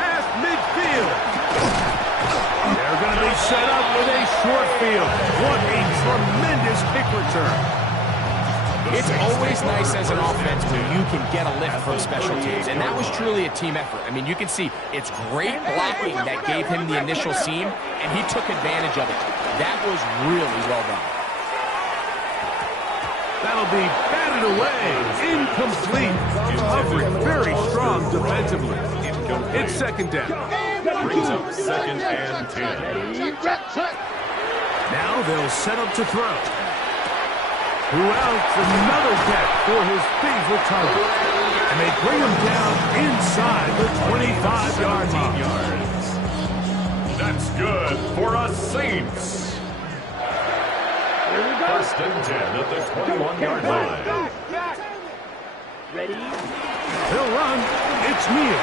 Past midfield. They're going to be set up with a short field. What a tremendous kick return. It's always nice as an offense when you can get a lift from special teams, and that was truly a team effort. I mean, you can see it's great blocking that gave him the initial seam, and he took advantage of it. That was really well done. That'll be batted away. Incomplete. Covering very strong defensively. It's second down. Brings up second and 10. Now they'll set up to throw. Throughout another catch for his favorite target. And they bring him down inside the 25-yard line. That's good for a Saints. and 10 at the 21-yard line. Ready? He'll run. It's Neal.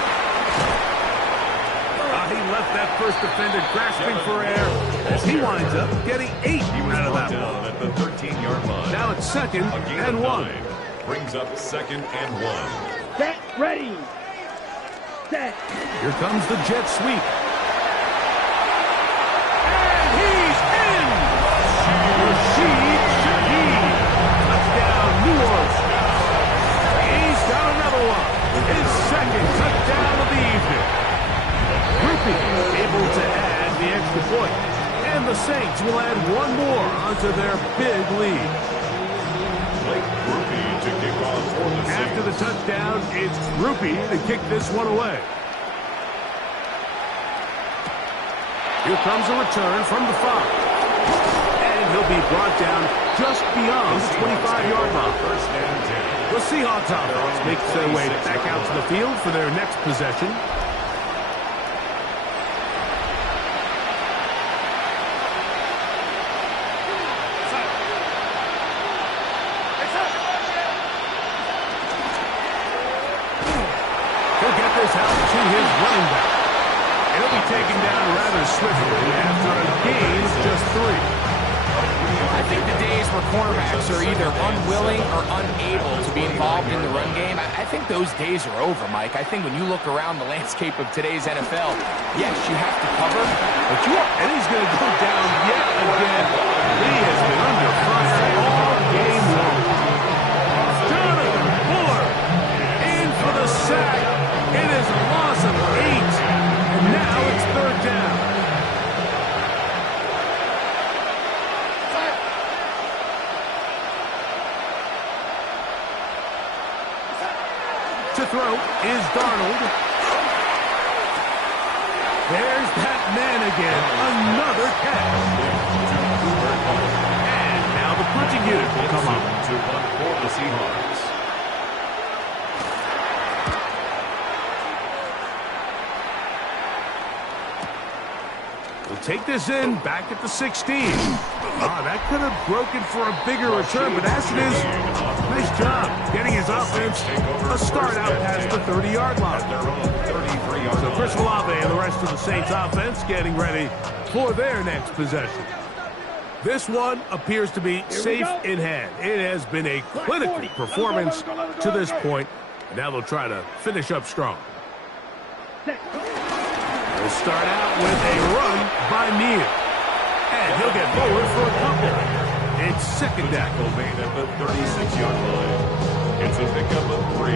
He left that first defender grasping for air as he winds up getting 8 out of that down one. at the 13-yard line. Now it's 2nd and 1. Brings up 2nd and 1. Set. Ready. Set. Here comes the jet sweep. And he's in! Rashid Shaheed. Touchdown, New Orleans. He's got another one. His 2nd touchdown of the evening. Rupi able to add the extra point. And the Saints will add one more onto their big lead. Rupi to kick off for the Saints. After the touchdown, it's Rupi to kick this one away. Here comes a return from the 5. And he'll be brought down just beyond the 25-yard line. First and 10. The Seahawks offense makes their way back out to the field for their next possession. He'll get this out to his running back. He'll be taken down rather swiftly after a gain of just 3. I think the days where cornerbacks are either unwilling or unable to be involved in the run game, I think those days are over, Mike. I think when you look around the landscape of today's NFL, yes, you have to cover, but you are... And he's going to go down yet again. He has been under fire all game long. Jonathan Fuller in for the sack. It is a loss of 8. And now it's 3rd down. To throw is Darnold. There's that man again. Another catch. And now the punting unit will come up. To punt for the Seahawks. We'll take this in back at the 16. That could have broken for a bigger return, but as it is, nice job getting his offense a start out past the 30-yard line. So Chris Olave and the rest of the Saints offense getting ready for their next possession. This one appears to be safe in hand. It has been a clinical performance to this point. Now they'll try to finish up strong. We'll start out with a run by Neal. And he'll get forward for a couple. It's 2nd down. Made at the 36-yard line. It's a pickup of 3.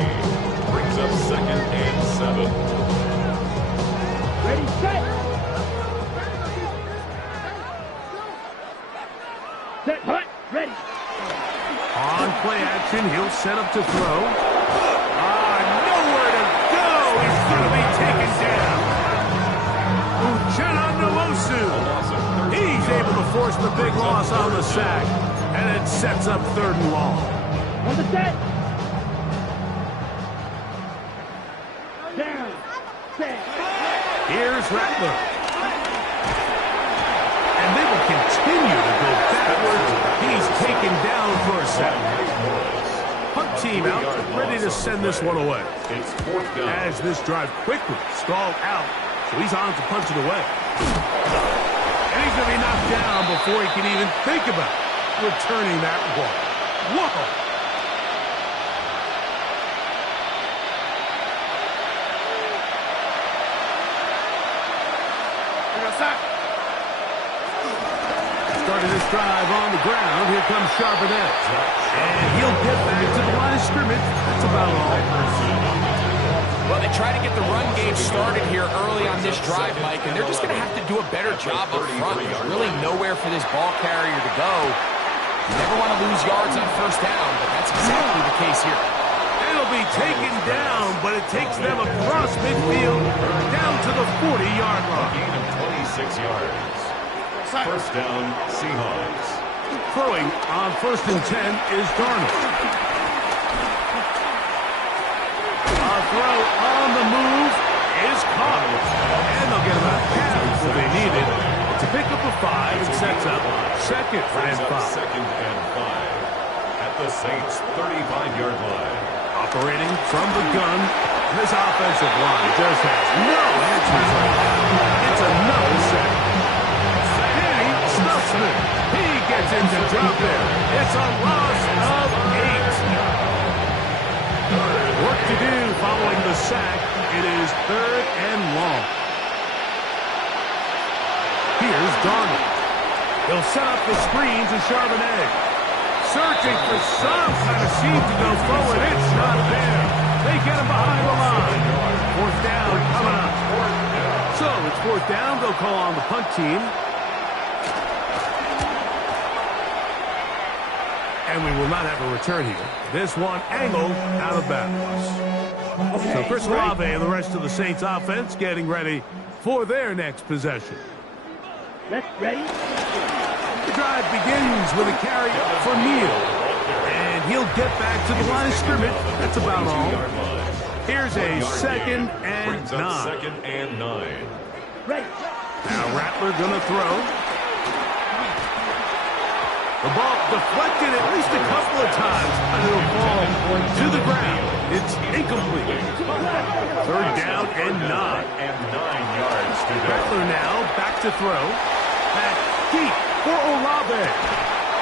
Brings up 2nd and 7. Ready, set. Set, hut, ready. On play action, he'll set up to throw. Nowhere to go. He's going to be taken down. Uchenna Nwosu. He's able to force the big loss on the sack. And it sets up 3rd and long. On the set. Down. Set. Here's Rattler. And they will continue to go backwards. He's taken down for a sack. Punt team out, ready to send this one away. It's 4th down. As this drive quickly stalled out, so he's on to punch it away. And he's going to be knocked down before he can even think about returning that ball. Whoa! Started this drive on the ground. Here comes Charbonnet. And he'll get back to the line of scrimmage. That's about all. Well, they try to get the run game started here early on this drive, Mike, and they're just going to have to do a better job up front. There's really nowhere for this ball carrier to go. You never want to lose yards on 1st down, but that's exactly the case here. It'll be taken down, but it takes them across midfield down to the 40-yard line. Gain of 26 yards. 1st down, Seahawks. Throwing on 1st and 10 is Darnold. A throw on the move is caught. And they'll get about half what they needed to pick up a 5 and sets up Second and 5. Second and 5 at the Saints' 35-yard line. Operating from the gun, this offensive line just has no answers right now. It's another sack. And he stuffs it. He gets into drop there. It's a loss of 8. Work to do following the sack. It is 3rd and long. Here's Darnold. He'll set up the screen to Charbonnet. Searching for some kind of seam to go forward. It's not there. They get him behind the line. 4th down coming up. So it's 4th down. They'll call on the punt team. And we will not have a return here. This one angled out of bounds. So Chris Olave and the rest of the Saints offense getting ready for their next possession. Let's ready. The drive begins with a carry for Neal. And he'll get back to the line of scrimmage. That's about all. Here's a 2nd and 9. Second and 9. Ready. Now Rattler gonna throw. The ball deflected at least a couple of times, and it'll fall to the ground. It's incomplete. 3rd down and 9. And 9 yards to go. Rattler now back to throw. Back deep for Olave.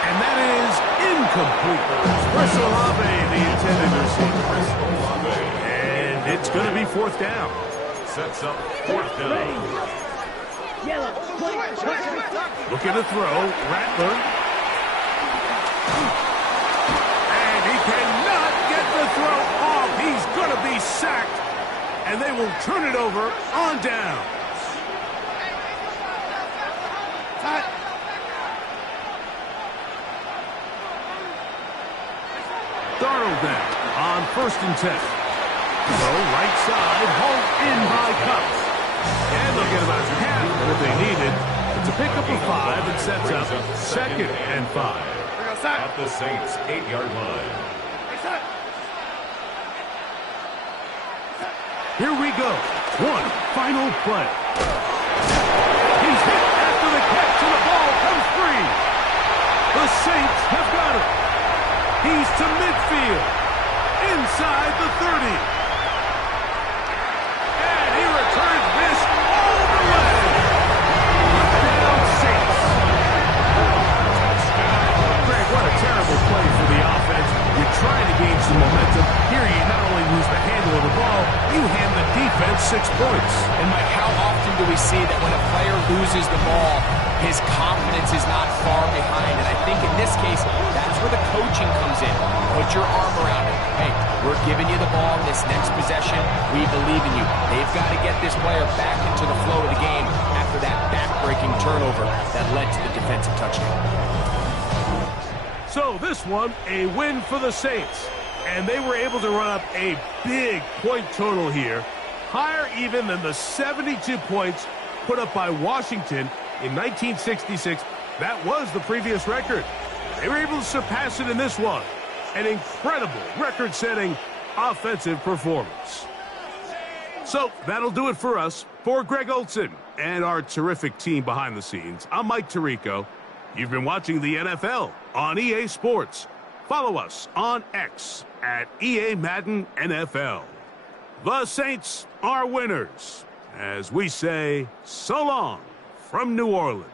And that is incomplete. Chris Olave, the intended receiver. And it's going to be 4th down. Sets up 4th down. Yellow. Looking to throw. Rattler. And he cannot get the throw off. He's going to be sacked. And they will turn it over on down. Darnold then on 1st and 10. So right side, home in by Cups. And they'll get about half of what they needed. It's a pickup of 5 and sets up 2nd and 5. At the Saints' 8-yard line. Here we go. One final play. He's hit after the catch and the ball comes free. The Saints have got it. He's to midfield. Inside the 30. And he returns this all the way. Touchdown Saints. Greg, what a terrible play for the offense. You're trying to gain some momentum. Here you not only lose the handle of the ball, you hand the defense 6 points. And Mike, how often do we see that when a player loses the ball, his confidence is not far behind? And I think in this case, that's where the coaching comes in. Put your arm around it. Hey, we're giving you the ball in this next possession. We believe in you. They've got to get this player back into the flow of the game after that back-breaking turnover that led to the defensive touchdown. So this one, a win for the Saints. And they were able to run up a big point total here. Higher even than the 72 points put up by Washington in 1966. That was the previous record. They were able to surpass it in this one. An incredible record-setting offensive performance. So that'll do it for us. For Greg Olson and our terrific team behind the scenes, I'm Mike Tirico. You've been watching the NFL on EA Sports. Follow us on X at EA Madden NFL. The Saints are winners, as we say so long from New Orleans.